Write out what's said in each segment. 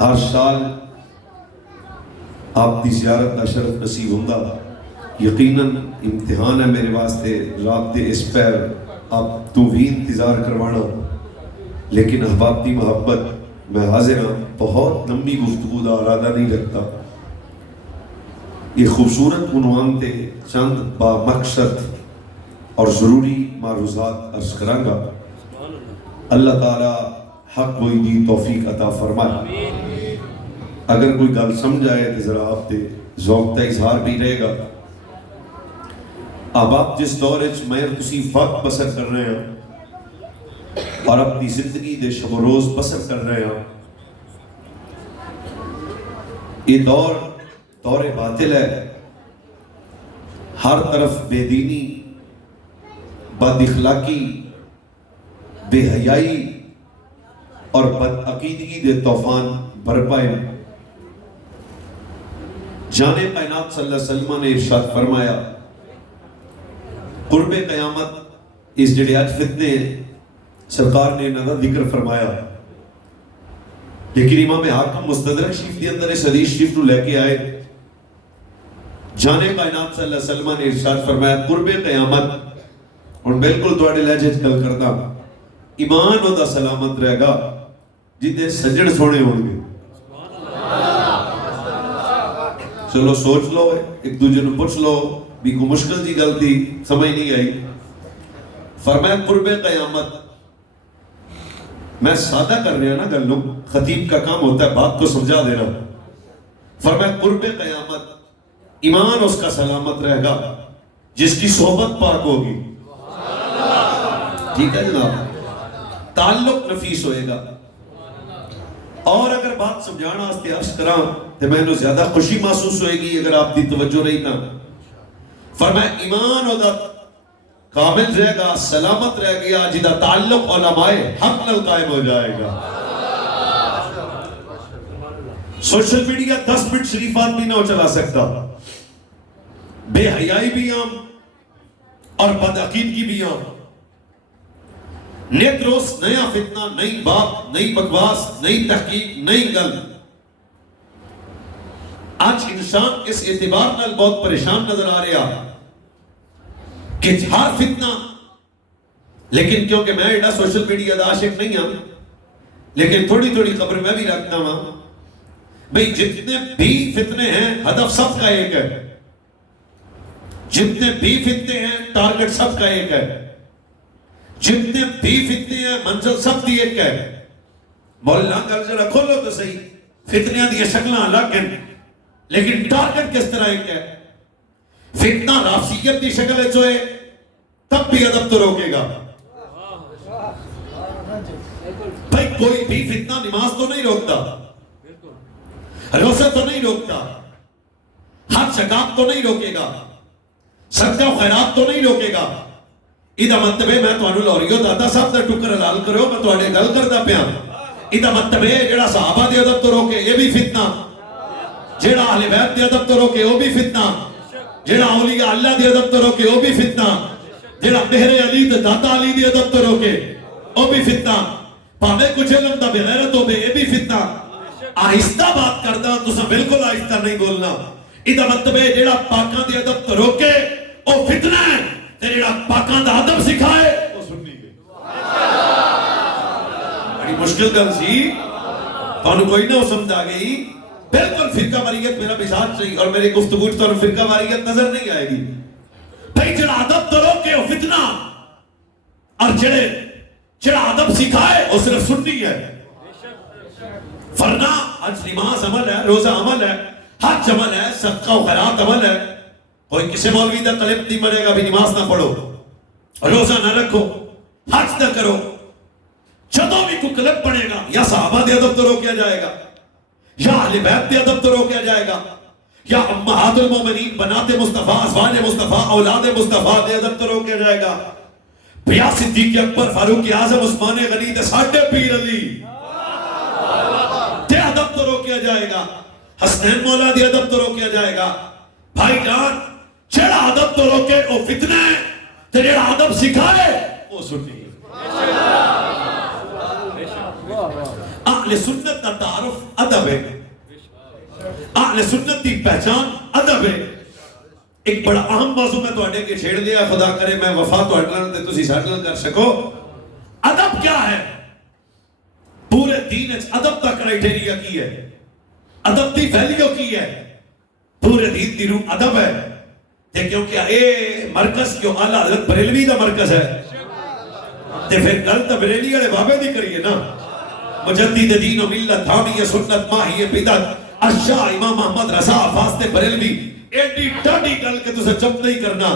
ہر سال آپ کی زیارت کا شرف نصیب ہوندہ. یقیناً امتحان ہے میرے واسطے رات دے اس پیر آپ تو بھی انتظار کروانا. لیکن احباب دی محبت میں حاضر ہوں. بہت لمبی گفتگو دا ارادہ نہیں رکھتا. یہ خوبصورت عنوان تے چند با مقصد اور ضروری معروضات عرض کرانگا. اللہ تعالی حق کوئی دی توفیق عطا فرمائے. اگر کوئی گل سمجھ آئے تو ذرا آپ تے ذوق کا اظہار بھی رہے گا. اب آپ جس دور میں تسی وقت بسر کر رہے ہیں اور اپنی زندگی دے شب و روز بسر کر رہے ہیں، یہ دور باطل ہے. ہر طرف بے دینی، بد اخلاقی، بے حیائی اور بد عقیدگی دے طوفان برپائے. جان کائنات صلی اللہ علیہ وسلم نے ارشاد فرمایا قرب قیامت اس جڑے آج فتنے سرکار نے انہوں نے ذکر فرمایا. لیکن امام حاکم مستدرک شریف کے اندر اس حدیث شریف کو لے کے آئے. جان کائنات صلی اللہ علیہ وسلم نے ارشاد فرمایا قرب قیامت، اور بالکل تواڈے لہجے وچ گل کردا، ایمان ہوتا سلامت رہے گا جتے سجن سونے ہوں گے. چلو سوچ لو، ایک دوجے نے پوچھ لو بھی کوئی مشکل جی گل تھی سمجھ نہیں آئی. فرمایا قرب قیامت. میں سادہ کر رہا نا گلوں، خطیب کا کام ہوتا ہے بات کو سمجھا دینا. فرمایا قرب قیامت، ایمان اس کا سلامت رہے گا جس کی صحبت پاک ہوگی. ٹھیک ہے جناب، تعلق نفیس ہوئے گا. اور اگر بات سمجھانا آستے عرض کراں تو میں نے زیادہ خوشی محسوس ہوئے گی اگر آپ دی توجہ رہی نا. فرمایا ایمان ہوتا کامل رہے گا، سلامت رہ گیا جدہ تعلق علماء حق نل قائم ہو جائے گا. سوشل میڈیا 10 منٹ شریفات بھی نہ چلا سکتا. بے حیائی بھی عام اور بدعقیدگی بھی عام. نیت روز نیا فتنہ، نئی بات، نئی بکواس، نئی تحقیق، نئی گل. آج انسان اس اعتبار نال بہت پریشان نظر آ رہا کہ ہر فتنہ، لیکن کیونکہ میں ایڈا سوشل میڈیا دا عاشق نہیں ہوں، لیکن تھوڑی تھوڑی خبر میں بھی رکھتا ہوں بھئی جتنے بھی فتنے ہیں ہدف سب کا ایک ہے. جتنے بھی فتنے ہیں ٹارگٹ سب کا ایک ہے. جتنے بھی فتنے ہیں منزل سب دی ایک ہے. مولانا کل ذرا کھولو تو صحیح، فتنیاں دی شکلیں الگ ہیں لیکن ٹارگٹ کس طرح ایک ہے. فتنہ رافضیت دی شکل جو ہے تب بھی ادب تو روکے گا. بھائی کوئی بھی فتنہ نماز تو نہیں روکتا، روزہ تو نہیں روکتا، حج زکات تو نہیں روکے گا، صدقہ و خیرات تو نہیں روکے گا. ادھا مطلب ہے میں توانو لوریو دادا صاحب دا ٹکر حلال کرو میں تواڈے گل کردا پیا. ادھا مطلب ہے جڑا صحابہ دے ادب تو روکے یہ بھی فتنہ، جڑا اہل بیت دے ادب تو روکے وہ بھی فتنہ، جڑا اولیاء اللہ دے ادب تو روکے وہ بھی فتنہ، جڑا مہر علی دے دادا علی دے ادب تو روکے وہ بھی فتنہ. پاوے کچھ علم دا بغیرت ہو بے یہ بھی فتنہ. آہستہ بات کردا تساں بالکل آہستہ نہیں بولنا. ادھا مطلب ہے جڑا پاکاں دے ادب تو روکے وہ فتنہ ہے، تے جڑا پاکاں دا ادب سکھائے وہ سنی گئی. بڑی مشکل گل سی، تانوں کوئی نہ سمجھ آ گئی. بالکل فرقہ واریت میرا مزاج نہیں، اور میری گفتگو تو فرقہ واریت نظر نہیں آئے گی. بھائی جڑا ادب تو روکے وہ فتنہ، اور جڑا ادب سکھائے وہ صرف سنی ہے. ورنہ آج نماز عمل ہے، روزہ عمل ہے، حج عمل ہے، صدقہ و خیرات عمل ہے. کوئی کسی مولوی دا قلب نہیں مرے گا بھی نماز نہ پڑھو، روزہ نہ رکھو، حج نہ کرو. جدوں بھی کوئی قلب پڑے گا یا صحابہ دے ادب تو روکیا جائے گا، یا اہل بیت دے ادب تو روکیا جائے گا، یا امہات المومنین بنات مصطفیٰ، ازواج مصطفیٰ، اولاد مصطفیٰ دے ادب تو روکیا جائے گا. بیا صدیق اکبر، فاروق اعظم، عثمان غنی دے ساڈے پیر علی دے ادب تو روکیا جائے گا. حسنین مولا دے ادب تو روکیا جائے گا. بھائی جان جڑا ادب تو روکے وہ فتنہ ہے، تے جڑا ادب سکھائے وہ سنی. اہل سنت کا تعارف ادب ہے، اہل سنت کی پہچان ادب ہے۔ ایک بڑا اہم موضوع میں تو اڈے کے چھیڑ دیا، خدا کرے میں وفا تو اڈلن تے تسی سیٹل کر سکو۔ ادب کیا ہے؟ پورے دین ادب کا کرائٹیریا کی ہے، ادب دی ویلیو کی ہے، پورے دین دی روح ادب ہے۔ تے کیونکہ اے مرکز کیوں اعلیٰ حضرت بریلوی دا مرکز ہے تے پھر گل تو بریلی والے بابے دی کریے نا۔ مجدد دین و ملت حامی سنت ماہی بدعت اشاہ امام محمد رضا فاستے بریلوی ایڈی ڈاڈی گل کے تسے چپ نہیں کرنا۔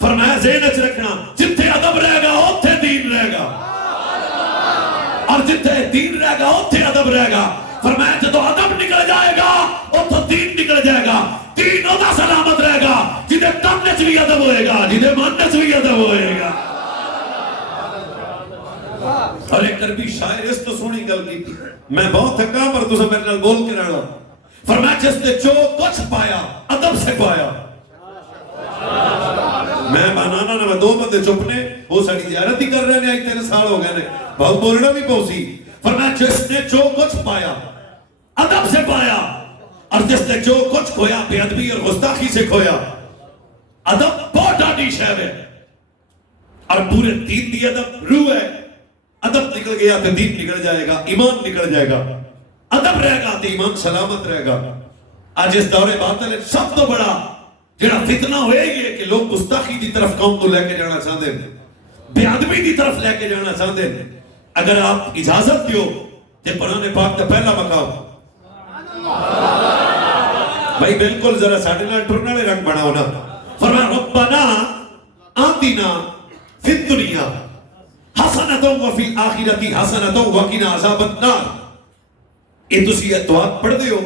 فرمایا ذہن وچ رکھنا جتھے ادب رہے گا اوتھے دین رہے گا، اور جتھے دین رہے گا اوتھے ادب رہے گا۔ فرمایا جدو ادب نکل جائے گا اوتھے دین نکل جائے گا۔ دین اودا سلامت رہے گا جدے تن وچ بھی ادب ہوئے گا، جدے من وچ بھی ادب ہوئے گا۔ اور ایک عربی شاعر اس تو سونی گل کی تھی، میں بہت تھکا پر تسے میرے نال بول کے رہنا۔ فرمایا جس نے جو کچھ پایا ادب سے پایا۔ میں بانانا نہ میں دو بندے چپنے وہ ساری زیارت ہی کر رہے ہیں، آج 3 سال ہو گئے نے بہت بولنا بھی پوسی۔ فرمایا جس نے جو کچھ پایا ادب سے پایا، اور جس نے جو کچھ کھویا بے ادبی اور گستاخی سے کھویا۔ ادب بہت ڈاڈی شے ہے، اور پورے دین دی ادب روح ہے۔ ادب نکل گیا تو دین نکل جائے گا، ایمان نکل جائے گا۔ ادب رہے گا تو ایمان سلامت رہے گا۔ آج اس دور باطل سب تو بڑا جڑا فتنہ ہوئے یہ کہ لوگ گستاخی دی طرف قوم کو لے کے جانا چاہتے ہیں، بے ادبی دی طرف لے کے جانا چاہتے ہیں۔ اگر آپ اجازت دیو کہ قرآن پاک کا پہلا مقام بھائی بالکل ذرا ساڑھے نال ٹرنے والے رنگ بنا ہونا۔ فرمایا ربنا آتنا فی الدنیا حسنۃ وفی الآخرۃ حسنۃ وقنا عذاب النار۔ یہ تسی یہ دعا پڑھ دے ہو۔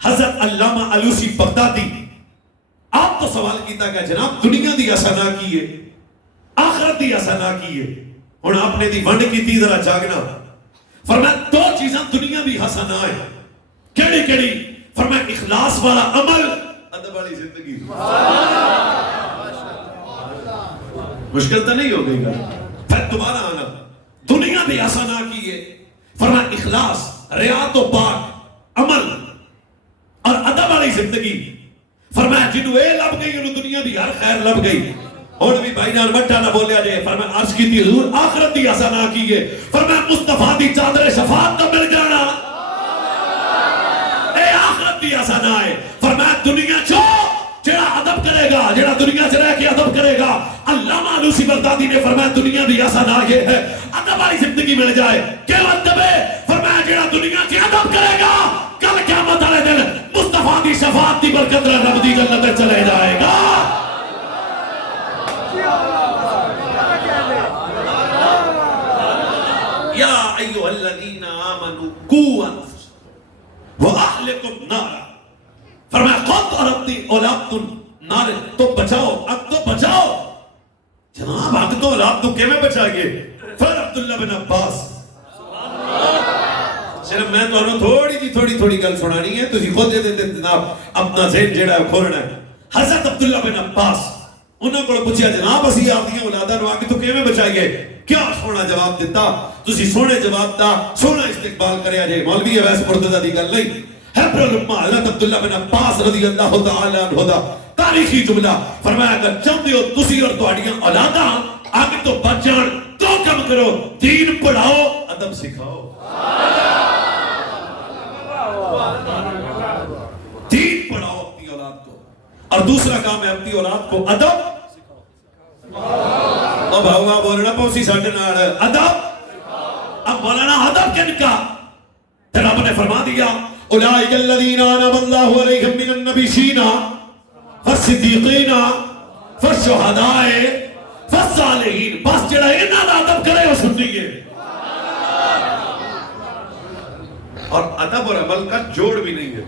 حضرت علامہ علوسی بغدادی آپ تو سوال کیتا کہ جناب دنیا دی ایسا نہ کیے آخرت دی ایسا نہ کیے، اور آپ نے دی ونڈ کی تھی ذرا جاگنا۔ فرمایا 2 چیزاں دنیا بھی حسنہ ہے، کیڑی کیڑی؟ فرمایا اخلاص والا عمل، ادب والی زندگی۔ مشکل تو نہیں ہو گئی گا؟ پھر دوبارہ آنا، دنیا بھی ایسا نہ کیے۔ فرمایا اخلاص، ریاض و پاک عمل اور ادب والی زندگی۔ فرمایا جنہوں اے لب گئی انہوں دنیا بھی ہر خیر لب گئی۔ اور بھی بھائی جان مٹھا نہ بولیا جائے۔ فرمایا عرض کی تھی حضور آخرت دی ایسا نہ کیے۔ فرمایا مصطفیٰ دی چادر شفاعت تو مل جانا، اے آخرت دی ایسا نہ ہے۔ فرمایا دنیا جڑا ادب کرے گا، جڑا دنیا سے رہ کے ادب کرے گا۔ علامہ علوسی بغدادی نے فرمایا دنیا بھی ایسا نہ یہ ہے ادب والی زندگی مل جائے۔ کیا ادب ہے؟ فرمایا جڑا دنیا سے ادب کرے گا کل قیامت والے دن مصطفیٰ دی شفاعت دی برکت رب دی جنت میں چلے جائے گا۔ یا ایھا الذین آمنوا قوا انفسکم واہلکم نارا۔ فرمایا خود اور اپنی اولاد کو نار تو بچاؤ، اب تو بچاؤ۔ جناب اب تو اولاد تو کیویں بچائیے؟ پھر عبداللہ بن عباس، صرف میں تو انہوں تھوڑی گل سنانی ہے، تسی خود دے دیتے جناب اپنا ذہن جڑا ہے کھولنا ہے۔ حضرت عبداللہ بن عباس انہوں کو پوچھا جناب اسی آپ دیاں اولاداں نو آگے تو کیویں بچائیے؟ کیا سونا جواب دیتا، تسی سونے جواب دا سونا استقبال کریا جائے۔ مولوی اویس مرتضیٰ دی گل نہیں، حبر الامہ حضرت عبداللہ بن عباس رضی اللہ تعالی عنہ دا تاریخی جملہ۔ فرمایا اگر چاہتے ہو تسی اور تہاڈیاں اولاداں آگے تو بچ جان تو کم کرو، دین پڑھاؤ، ادب سکھاؤ۔ دین پڑھاؤ اپنی اولاد کو، اور دوسرا کام ہے اپنی اولاد کو ادب۔ اب ہوا بولنا پوسی ساڈے نال ادب۔ اب مولانا ادب کن کا؟ پھر رب نے فرما دیا اولئک الذین انعم اللہ علیہم من النبیین والصدیقین والشہداء والصالحین۔ بس جڑا انہاں دا ادب کرے وہ سنیے۔ اور ادب اور عمل کا جوڑ بھی نہیں ہے۔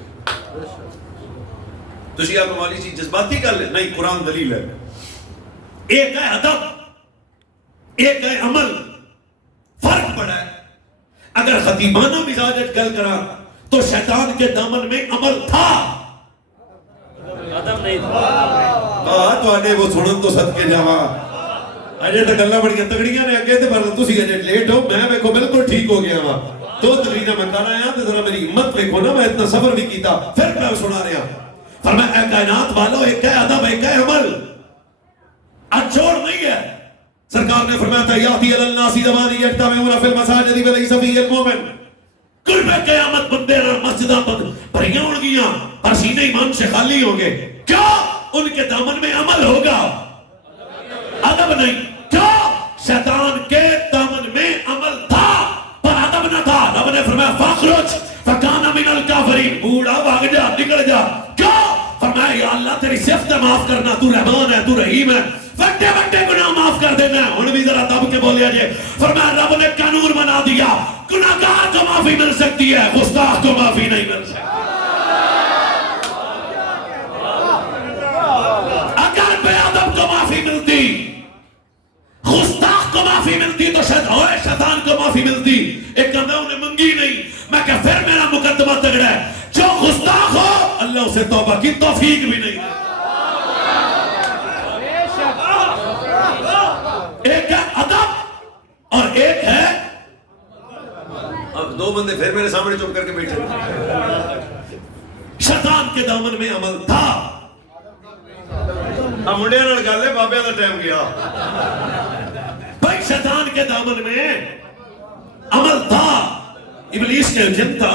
تسی آپ والی چیز جذباتی کر لیں، نہیں قرآن دلیل ہے۔ ایک ہے ادب، ایک ہے عمل، فرق پڑا ہے۔ اگر خطیبانہ مزاجت گل کرا تو شیطان کے دامن میں عمل تھا، ادب نہیں تھا۔ تو آنے وہ سنن تو صدقے جاوا، اجے تک اللہ بڑی تگڑیاں نے اگے تے پر تسی اجے لیٹ ہو، میں ویکھو بالکل ٹھیک ہو گیا وا۔ دو تقریرہ میں کر رہا ہوں ذرا میری ہمت دیکھو نا، میں اتنا صبر بھی کیتا پھر میں سنا رہا ہوں. فرمایا اے کائنات والو، ایک ہے ادب ایک ہے عمل، اچھوڑ نہیں ہے. سرکار نے فرمایا تھا یاتی علی الناس زمان یجتمعون فی المساجد ولیس فیہ المؤمن. قرب قیامت بندے مسجداں بھریاں ہوں گیاں پر سینے ایمان سے خالی ہوں گے. کیا ان کے دامن میں عمل ہوگا، ادب نہیں. کیا شیطان کے دامن میں عمل تھا پر ادب نہ تھا. رب نے فرمایا فاخرج فکان من الکافرین، بوڑھا بھاگ جا نکل جا. کیا فرمایا یا اللہ تیری صفت معاف کرنا، تو رحمان ہے تو رحیم ہے، بڑے بڑے گناہ معاف کر دینا. ہن بھی ذرا دب کے بولیا جے. فرمایا رب نے قانون بنا دیا، گناہگار کو معافی مل سکتی ہے، گستاخ کو معافی نہیں مل سکتی. اگر بے ادب کو معافی ملتی، گستاخ کو معافی ملتی تو شاید شیطان کو معافی ملتی. ایک کہنا انہیں منگی نہیں. میں کہ پھر میرا مقدمہ تگڑا ہے، جو گستاخ ہو اللہ اسے توبہ کی توفیق بھی نہیں. ایک ہے ادب اور ایک ہے. اب دو بندے پھر میرے سامنے چپ کر کے بیٹھے. شیطان کے دامن میں عمل تھا. اب منڈے نال گل ہے، بابے دا ٹائم گیا. بھائی شیطان کے دامن میں عمل تھا. ابلیس کے جن تھا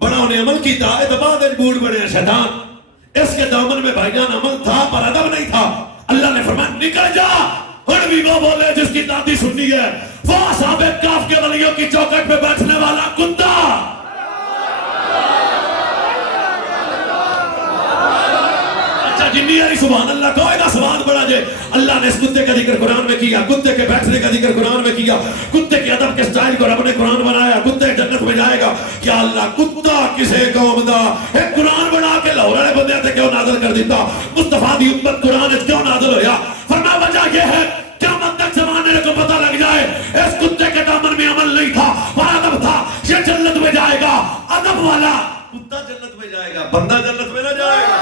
بڑا انہیں عمل کی تھا، اعتماد بوڑ بڑے شیطان. اس کے دامن میں بھائی جان عمل تھا پر ادب نہیں تھا. اللہ نے فرمایا نکل جا. اور بھی وہ بولے جس کی دادی سنی ہے، وہ اصحاب کہف کے ولیوں کی چوکٹ پہ بیٹھنے والا کتا. اچھا جنی ہے سبحان اللہ کو ایدہ سبحان بڑا جے. اللہ نے اس کتے کا ذکر قرآن میں کیا، کتے کے بیٹھنے کا ذکر قرآن میں کیا، کتے کے ادب کے سٹائل کو رب نے قرآن بنایا. کتے جنت میں جائے گا. کیا اللہ کتا کسے قوم دا ایک قرآن بنا کے لاہور والے بندے تے کیوں نازل کر دیتا؟ مصطفیٰ دی امت قرآن اس کیوں نازل ہویا؟ فرمایا وجہ یہ ہے قیامت تک زمانے کو پتہ لگ جائے اس کتے کے دامن میں عمل نہیں تھا پر ادب تھا. یہ جنت میں جائے گا ادب والا کتا، جنت میں جائے گا بندہ جنت میں نہ جائے گا.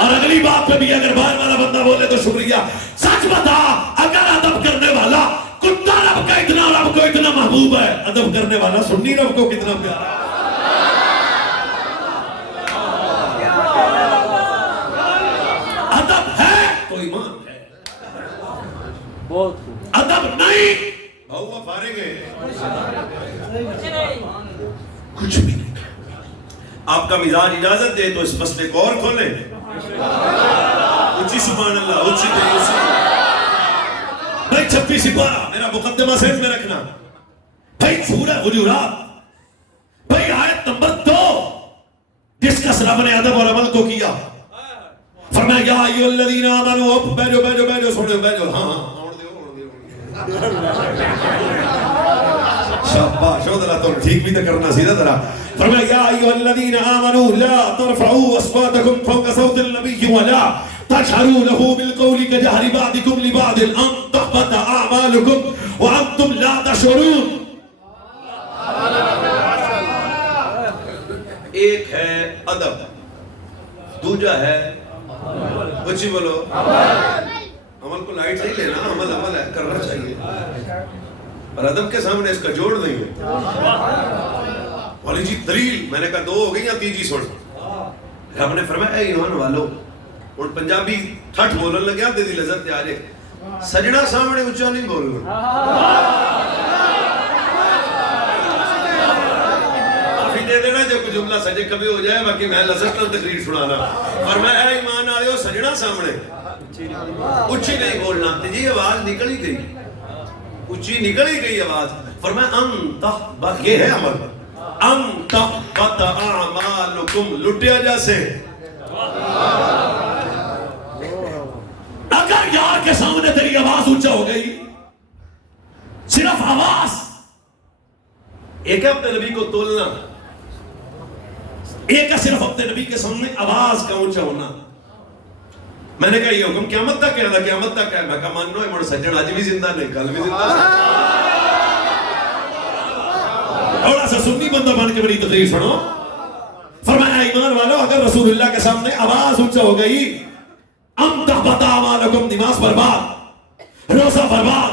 اور اگلی بات پہ بھی اگر باہر والا بندہ بولے تو شکریہ. سچ بتا اگر ادب کرنے والا کتا رب کا اتنا رب کو اتنا محبوب ہے، ادب کرنے والا سنی رب کو کتنا پیارا ہے. ادب ہے تو ایمان ہے، ادب نہیں بھاؤ فارغ ہے کچھ بھی نہیں. آپ کا مزاج اجازت دے تو اس مسئلے کو اور کھولیں. اچھی سبحان اللہ اچھی دے اسی. بھائی 26 سپارہ میرا مقدمہ سیٹ میں رکھنا. بھائی سورہ حجرات بھائی آیت نمبر 2 ڈسکس رب نے ادب اور عمل کو کیا. فرمایا یا ایھا الذین آمنوا بیٹھو بیٹھو بیٹھو سنو بیٹھو. ہاں شاباش ہو ذرا تو ٹھیک بھی تو کرنا سیدھا ذرا. فرمایا یا ایھا الذین آمنوا لا ترفعوا اصواتکم فوق صوت النبی ولا تجهروا له بالقول كجهر بعضكم لبعض ان تحبط اعمالكم وانتم لا تشعرون. ایک ہے ادب، دوجا ہے کچھ بولو عمل کو لائٹ نہیں لینا. عمل عمل ہے کرنا چاہیے اور ادب کے سامنے اس کا جوڑ نہیں ہے. والی جی دلیل میں نے کہا 2 ہو گئی یا تیجی سن. رب نے فرمایا اے ایمان والو. اور پنجابی ٹھٹ بولن لگیا تے دی لذت تے آ جائے. سجنا سامنے اونچا نہیں بولنا. کافی دے دینا جو کوئی جملہ سجے کبھی ہو جائے باقی میں لذت نال تقریر سنانا. فرمایا اے ایمان والو سجنا سامنے اونچی نہیں بولنا. تے جی آواز نکل ہی گئی، اونچی نکل ہی گئی آواز. فرمایا بس یہ ہے عمل. تحبط اعمالکم لٹیا جیسے. اگر یار کے سامنے تیری آواز اونچا ہو گئی، صرف آواز. ایک ہے اپنے نبی کو تولنا، ایک ہے صرف اپنے نبی کے سامنے آواز کا اونچا ہونا. میں نے کہا یہ حکم قیامت تک ہے. قیامت تک ہے. میں کہا مانو ہے مڑ سجن آج بھی زندہ نہیں کل بھی زندہ. تھوڑا سا سنی بندہ بن کے بڑی تقریر سنو. فرمایا ایمان والو اگر رسول اللہ کے سامنے آواز اونچا ہو گئی ام تحبط اعمالکم، نماز برباد، روزہ برباد،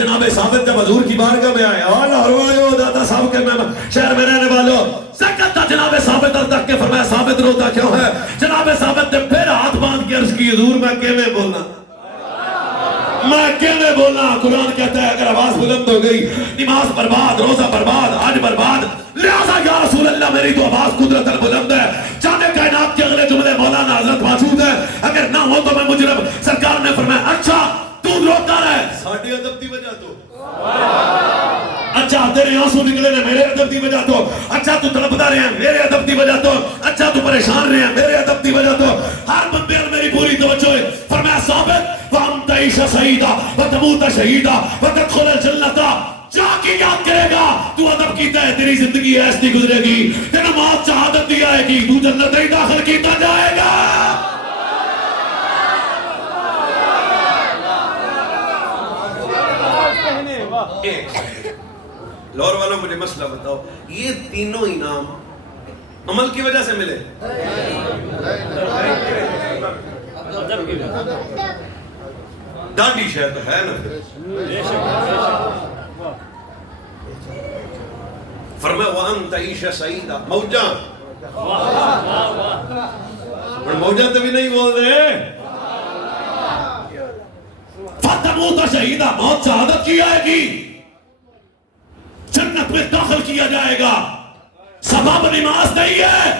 جناب ثابت جب حضور کی بارگاہ میں آئے اور لاہور والے ہو داتا صاحب کے شہر میں رہنے والوں سکت تھا جناب ثابت تک کے فرمایا ثابت روتا کیوں ہے؟ جناب ثابت نے پھر ہاتھ باندھ کے عرض کی حضور میں کیویں بولنا قرآن کہتا ہے اگر آواز بلند ہو گئی نماز برباد روزہ برباد حج برباد لہذا یا رسول اللہ میری تو آواز قدرت البلند ہے جانے کائنات کے اگلے جملے مولانا حضرت موجود ہے اگر نہ ہو تو میں مجرم سرکار نے فرمایا اچھا تو روتا رہے ساڑھے ادب دی وجہ تو اچھا تیرے آنسو نکلے نے میرے ادب دی وجہ تو اچھا تو تڑپتا رہے ہیں میرے ادب دی وجہ تو اچھا تو پریشان رہے ہیں میرے ادب دی وجہ تو ہر بندے اور میری پوری توجہ ہے فرمایا ثابت وَأَنْ تَعِيشَ سَعِيدًا وَتَمُوتَ شَهِيدًا وَتَدْخُلَ الْجَنَّةَ جا کے یاد کرے گا تو ادب کیتا ہے تیری زندگی ایسی گزرے گی تیرا موت شہادت دی آئے گی تو جنت ہی داخل کیتا جائے گا لاہور والوں مجھے مسئلہ بتاؤ یہ تینوں انعام عمل کی وجہ سے ملے ڈانڈی شاید تو ہے نا فرمایا وَأَنْ تَعِيشَ سَعِيدًا موجہ موجہ تو بھی نہیں بول رہے فَتَمُوتَ شَهِيدًا موت شہادت کی آئے گی جنت میں داخل کیا جائے گا سبب نماز نہیں ہے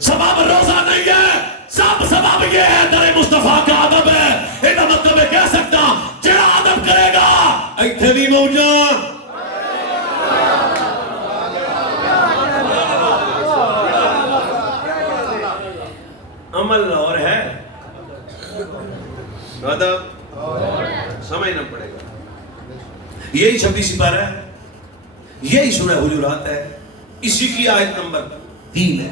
سبب روزہ نہیں ہے سب سبب یہ ہے در مصطفیٰ کا ادب ہے ایدہ مطلب ہے کہہ سکتا جڑا ادب کرے گا ایتھے بھی موجہ عمل اور ہے ادب سمجھنا پڑے گا یہی 26 پارہ ہے یہی سورہ حجرات ہے اسی کی آیت نمبر 3 ہے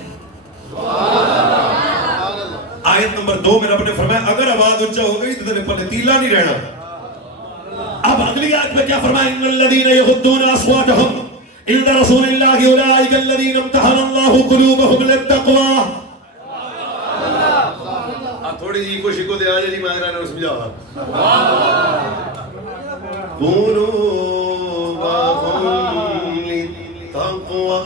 آیت نمبر 2 میں رب نے فرمایا اگر آواز اونچا ہو گئی تو تیرے پلے تیلا نہیں رہنا اب اگلی آیت میں کیا فرمایا ان الذین یغضون اصواتهم عند رسول اللہ اولئک الذین امتحن اللہ قلوبهم للتقوی تھوڑی جی کوشش کو دے آجے جی مانگ رہا نے سمجھا قلوبهم للتقوى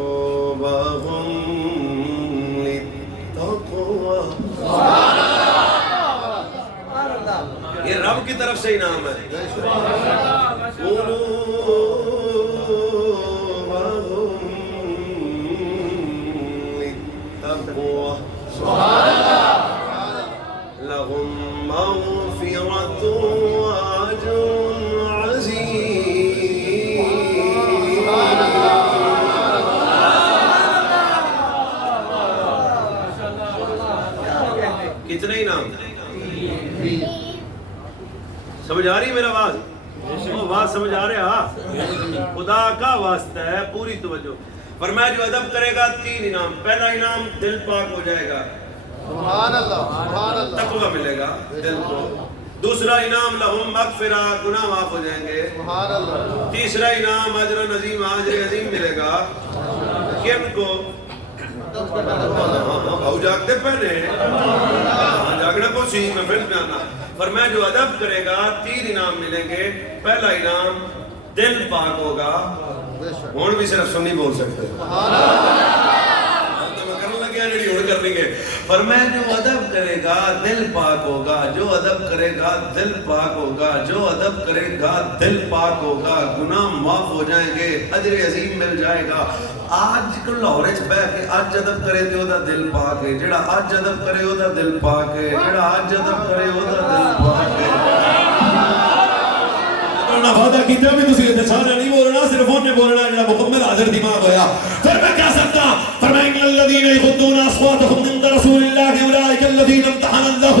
قلوبهم للتقوى یہ رب کی طرف سے انعام ہے لهم مغفرة وأجر عظيم کتنے انعام سمجھ آ رہی میرا آواز بات سمجھ آ رہا خدا کا واسطہ ہے پوری توجہ فرمایا جو ادب کرے گا 3 انعام پہلا انعام دل پاک ہو جائے گا سبحان اللہ تقوی ملے گا دل کو دوسرا انعام لہم مغفرہ گناہ معاف ہو جائیں گے سبحان اللہ تیسرا انعام اجر عظیم عظیم ملے گا کن کو بھاؤ جاگتے پہلے جاگنا کو سی میں فرض میں آنا فرمایا جو ادب کرے گا 3 انعام ملیں گے پہلا انعام دل پاک ہوگا ہون بھی صرف سنی بول سکتے فرمایا جو ادب کرے گا دل پاک ہوگا جو ادب کرے گا دل پاک ہوگا جو ادب کرے گا دل پاک ہوگا گناہ معاف ہو جائیں گے اجر عظیم مل جائے گا آج کو لاہور وچ بیٹھ کے اج ادب کرے تے اودا دل پاک ہے جڑا اج ادب کرے اودا دل پاک ہے جڑا اج ادب کرے اودا دل پاک ہے کرنا وعدہ کیتا بھی تسی تے سارا نہیں بولنا صرف اونے بولنا جڑا مکمل حاضر دماغ ہویا پھر میں کہہ سکتا فرمایا ان الذين يغضون اصواتهم عند رسول الله اولئك الذين امتحن الله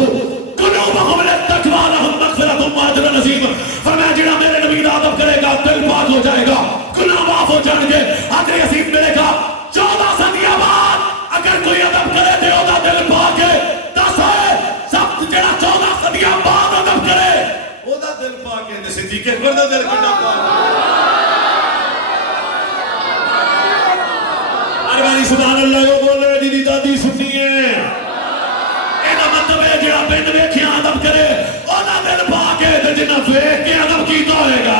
قلوبهم للتقوى لهم مغفرة واجر عظیم فرمایا جڑا میرے نبی دا ادب کرے گا دل پاک ہو جائے گا گناہ معاف ہو جائیں گے اجر عظیم ملے گا 14 صدیاں بعد اگر کوئی ادب کرے تے اودا دل پاک ہے دس ہے سب جڑا 14 صدیاں بعد ادب کرے اودا دل پاک ہے تے صدیق اکبر دا دل کنا پاک سبحان اللہ وہ بول رہے جی دادی سنی ہے بن ویکھیا ادب کرے اونا دل پا کے تے جنہ ویکھ کے ادب کیتا ہوئے گا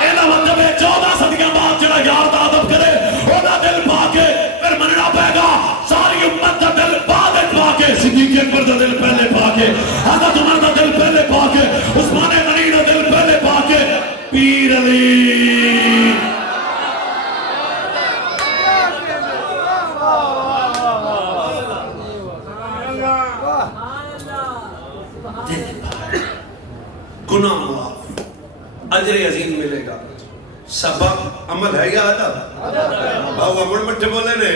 اینا مطلب ہے 14 صدیاں بعد جڑا یار دا ادب کرے اونا دل پا کے پھر مننا پائے گا ساری امت دا دل بعد پا کے صدیق اکبر دا دل پہلے پا کے حضرت عمر دا دل پہلے پا کے عثمان غنی دا دل پہلے پا کے پیر علی گناہ معاف اجر عظیم ملے گا سبب عمل ہے یا ادب باو مڑ مٹھے بولے نے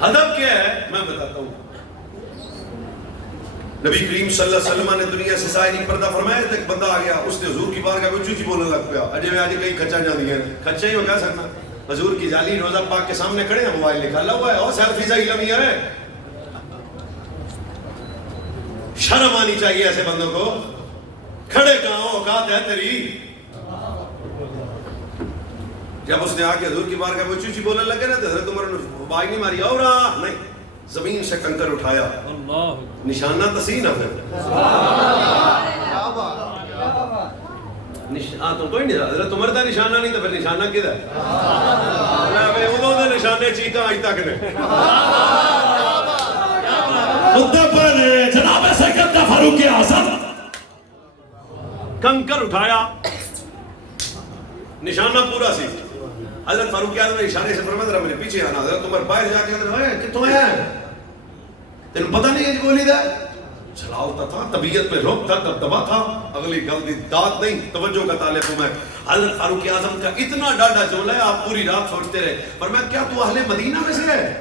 ادب کیا ہے میں بتاتا ہوں نبی کریم صلی اللہ علیہ وسلم نے دنیا سے ظاہری پردہ فرمایا تھا ایک بندہ آ گیا اس نے حضور کی بارگاہ میں اونچی بولنے لگ پیا اجے میں آج کئی کھچا جا دیا کھچا ہی ہو کیا سکنا حضور کی جالی روزہ پاک کے سامنے کھڑے ہیں موبائل نکالا ہوا ہے اور سیلفی سے علم ہے شرم آنی چاہیے ایسے بندوں کو کھڑے کہاں اوقات ہے تیری جب اس نے آ کے حضور کی بارگاہ میں اونچی بولنے لگے نا تو حضرت عمر نے آواز نہیں ماری اور نہیں زمین سے کنکر اٹھایا نشانہ تسی نہ پھر تو کوئی نہیں حضرت عمر دا نشانہ نہیں تو پھر نشانہ کدھر ہے ادھوں دے نشانے چیتا آج تک نے جناب سیکت کا فاروق اعظم کنکر اٹھایا نشانہ پورا سی حضرت فاروق اعظم نے اشارے سے فرمایا ذرا میرے پیچھے آنا حضرت عمر باہر جا کے اندر کتوں ہے تینوں پتہ نہیں ہے جو بولی دا چلاؤتا تھا طبیعت میں روک تھا دبدبا تھا اگلی گل دی داد نہیں توجہ کا طالب ہوں میں حضرت فاروق اعظم کا اتنا ڈاڈا جملہ ہے آپ پوری رات سوچتے رہے پر میں کیا تو اہل مدینہ میں سے ہے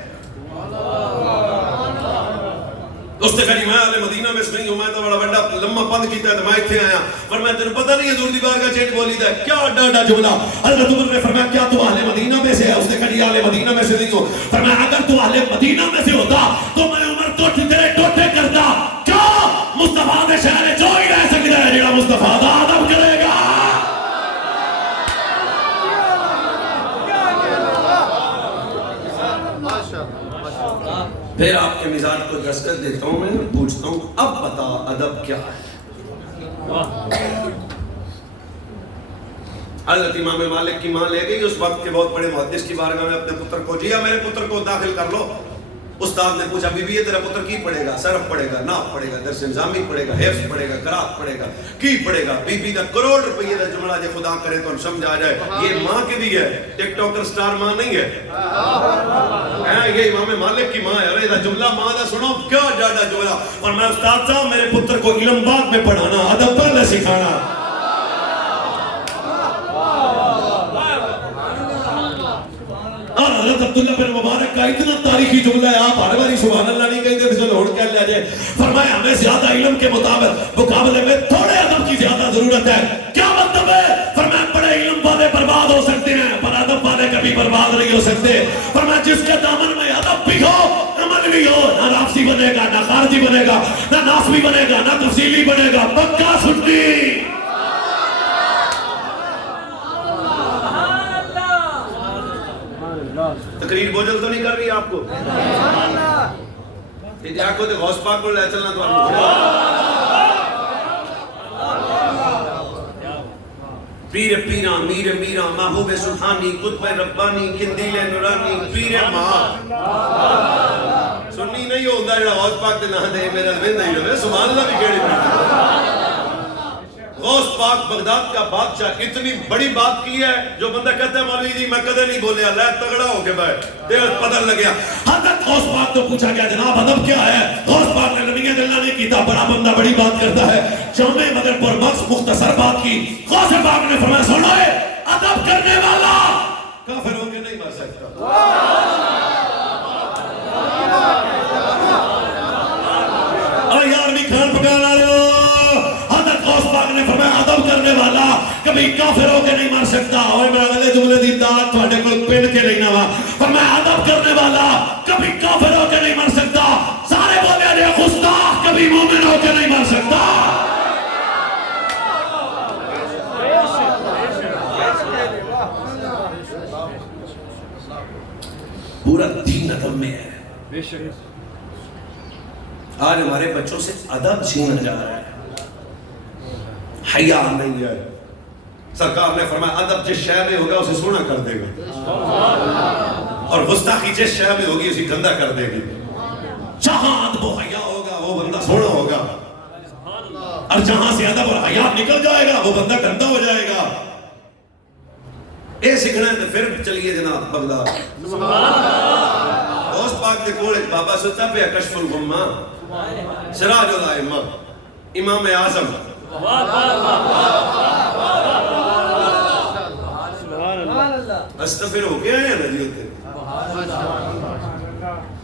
اس نے کہا میں اہل مدینہ میں سے نہیں ہوں میں تو بڑا بڑا لمبا پند کیتا ہے تو میں اتنے آیا پر میں تیرے پتہ نہیں حضور دی بارگاہ چینج بولی دا کیا ڈاڈا جملہ حضرت عمر نے فرمایا کیا تو اہل مدینہ میں سے ہے اس نے کہا اہل مدینہ میں سے نہیں ہوں فرمایا اگر تو اہل مدینہ میں سے ہوتا تو میں عمر تو تیرے ٹوٹے کرتا کیا مصطفیٰ دے شہر جو ہی رہ سکتا ہے جڑا مصطفیٰ دا ادب کرے گا پھر آپ کے مزاج کو دستک دیتا ہوں میں اور پوچھتا ہوں اب بتا ادب کیا ہے حضرت امام مالک کی ماں لے گئی اس وقت کے بہت بڑے محدث کی بارگاہ میں اپنے پتر کو جیا میرے پتر کو داخل کر لو استاد نے پوچھا بی بی یہ تیرا پتر کی پڑھے گا صرف پڑھے گا ناف پڑھے گا درس نظامی پڑھے گا حفظ پڑھے گا قرات پڑھے گا کی پڑھے گا بی بی دا کروڑ روپے دا جملہ جے خدا کرے تو ہم سمجھ آ جائے یہ ماں کی بھی ہے ٹک ٹاکر سٹار ماں نہیں ہے یہ امام مالک کی ماں ہے ارے دا جملہ ماں دا سنو کیا جاڑا جملہ اور میں استاد صاحب میرے پتر کو علم بعد میں پڑھانا ادب پہلے سکھانا اور حضرت عبداللہ بن مبارک کا اتنا تاریخی جملہ ہے آپ ہر باری سبحان اللہ نہیں کہیں گے چلو اٹھ کے لے جائے فرمایا ہمیں زیادہ علم کے مطابق مقابلے میں تھوڑے ادب کی زیادہ ضرورت ہے کیا مطلب ہے فرمایا بڑے علم والے برباد ہو سکتے ہیں پر ادب والے کبھی برباد نہیں ہو سکتے فرمایا جس کے دامن میں ادب بھی ہو عمل بھی ہو نہ رافضی بنے گا نہ خارجی بنے گا نہ ناسبی بنے گا نہ تفصیلی بنے گا پکا سنی تقریر بوجھل تو نہیں کر رہی آپ کو یہ آنکھوں تے غوث پاک کو لے چلنا تو آپ پیر پیرا میر میرا محبوب سبحانی قطب ربانی قندیل نورانی پیر ماں سنی نہیں ہوتا ہے غوث پاک تے نہ دے میرا دل نہیں ہوتا سبحان اللہ بھی کہڑی پڑھتی غوث پاک بغداد کا بادشاہ اتنی بڑی بات کی ہے جو بندہ کہتا ہے مولوی جی میں کدے نہیں بولیا اللہ تگڑا ہو کے بیٹھ دل پتہ لگیا حضرت غوث پاک تو پوچھا گیا جناب ادب کیا ہے غوث پاک نے نبی اللہ نہیں کیتا بڑا بندہ بڑی بات کرتا ہے جامع مگر پر مقص مختصر بات کی غوث پاک نے فرمایا سنو ادب کرنے والا کافر ہو کے نہیں مر سکتا اور یار بھی کھان پکانا نے فرمایا ادب کرنے والا کبھی کافر ہو کے نہیں مر سکتا اور میں اگلے جملے دی داد تھوڑے کو پن کے لینا وا فرمایا ادب کرنے والا کبھی کافر ہو کے نہیں مر سکتا سارے بولے رہے گستاخ کبھی مومن ہو کے نہیں مر سکتا پورا دین ادب میں ہے آج ہمارے بچوں سے ادب چھینا جا رہا ہے، حیا نہیں ہے. سرکار نے فرمایا ادب جس شے میں ہوگا اسے سونا کر دے گا، اور گستاخی جس شے میں ہوگی اسے گندا کر دے گی. جہاں ادب و حیا ہوگا وہ بندہ سونا ہوگا، اور جہاں سے ادب اور حیا نکل جائے گا وہ بندہ گندا ہو جائے گا. اے سیکھنا ہے تو پھر چلیے جناب بغداد. اس پاک دے کول ایک بابا ستا پہ کشف الغمہ، سراج الائمہ، امام اعظم. استغفر ہو گیا ہے نا جی ہوتے.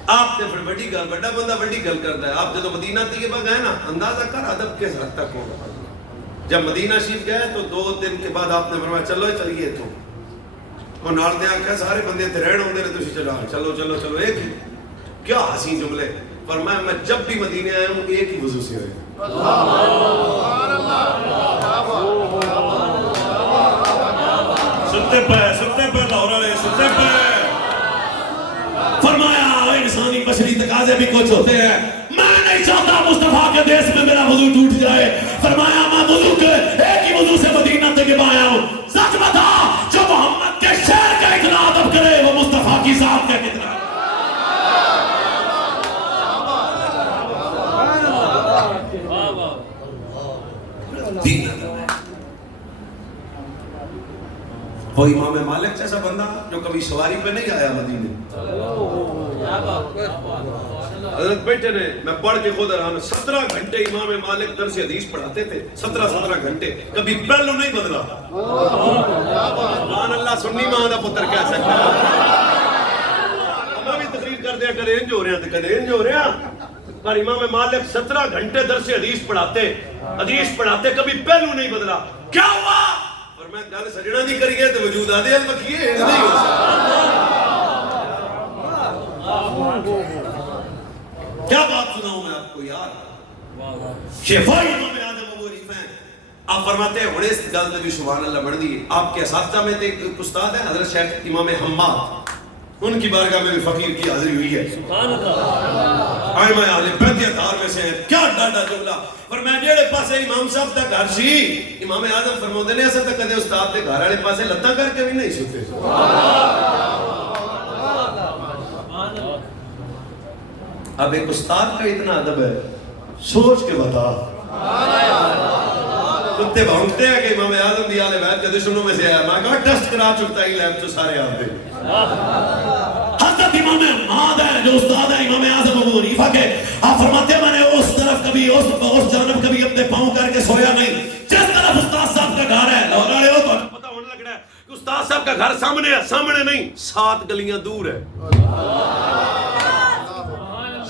آپ نے پھر بڑی گل، بڑا بندہ بڑی گل کرتا ہے. آپ جب مدینہ طیبہ گئے نا، اندازہ کر ادب کس حد تک ہوگا. جب مدینہ شریف گئے تو 2 دن کے بعد آپ نے فرمایا چلو چلیے تو. اور نال دے آنکھا سارے بندے تے رہن ہوندے نے، تسی چلو چلو چلو چلو. ایک ہی کیا حسین جملے. فرمایا میں جب بھی مدینے آیا ہوں ایک ہی وضو سے آیا. ستے پہ لاہور والے ستے پہ. فرمایا انسانی بشری تقاضے بھی کچھ ہوتے ہیں. میں نہیں چاہتا مصطفیٰ کے دیس میں میرا وضو ٹوٹ جائے. فرمایا میں وضو کے ایک ہی وضو سے مدینہ تک آیا ہوں. سچ بتا، جو محمد کے شہر کا اتنا ادب کرے وہ مصطفیٰ کی ذات کا کتنا. وہ امام مالک جیسا بندہ جو کبھی سواری پہ نہیں آیا مدینے. حضرت بیٹے نے، میں پڑھ کے خود حیران، 17 گھنٹے امام مالک درس حدیث پڑھاتے تھے. 17 گھنٹے، کبھی پہلو نہیں بدلا. سبحان اللہ. سنی ماں دا پتر کہہ سکتا ہے. میں بھی تقریر کر دیا کدے انج ہو رہا تو کدے انج ہو رہا. پر امام مالک 17 گھنٹے درس حدیث پڑھاتے، کبھی پہلو نہیں بدلا. کیا ہوا؟ اور میں گل سجنا دی کریے تو وجود آدھے مکھیے نہیں ہو سکتا. کیا بات سناؤں میں آپ کو یار. شفائی امام اعظم ابو حنیفہ ہیں. آپ فرماتے ہیں بڑے اس گل تے بھی سبحان اللہ بڑھ دی. آپ کے اساتذہ میں تے ایک استاد ہے حضرت شیخ امام حماد، ان کی بارگاہ میں بھی فقیر کی حاضری ہوئی ہے. سبحان اللہ. آئمہ اہل بیت اطہار میں سے ہیں. کیا ڈاڈا جملہ. فرمایا جیڑے پاسے امام صاحب دا گھر سی، امام اعظم فرماتے نے اساں تے کدے استاد دے گھر والے پاسے لتاں کر کے بھی نہیں سوتے. اب ایک استاد کا اتنا ادب ہے، سوچ کے بتا. کتے بھونکتے ہیں کہ امام اعظم دی آل بیت کے دشمنوں میں سے آیا. میں کہا ٹیسٹ کرا چکتا ہی لیب تو سارے آتے. حضرت امام حماد ہے جو استاد ہے امام اعظم ابو حنیفہ کے. آپ فرماتے ہیں میں نے اس طرف کبھی اس جانب کبھی اپنے پاؤں کر کے سویا نہیں جس طرف استاد صاحب کا گھر ہے. لاہور والے ہو تو پتہ ہونے لگ رہا ہے کہ استاد صاحب کا گھر سامنے ہے. سامنے نہیں، 7 گلیاں دور ہے.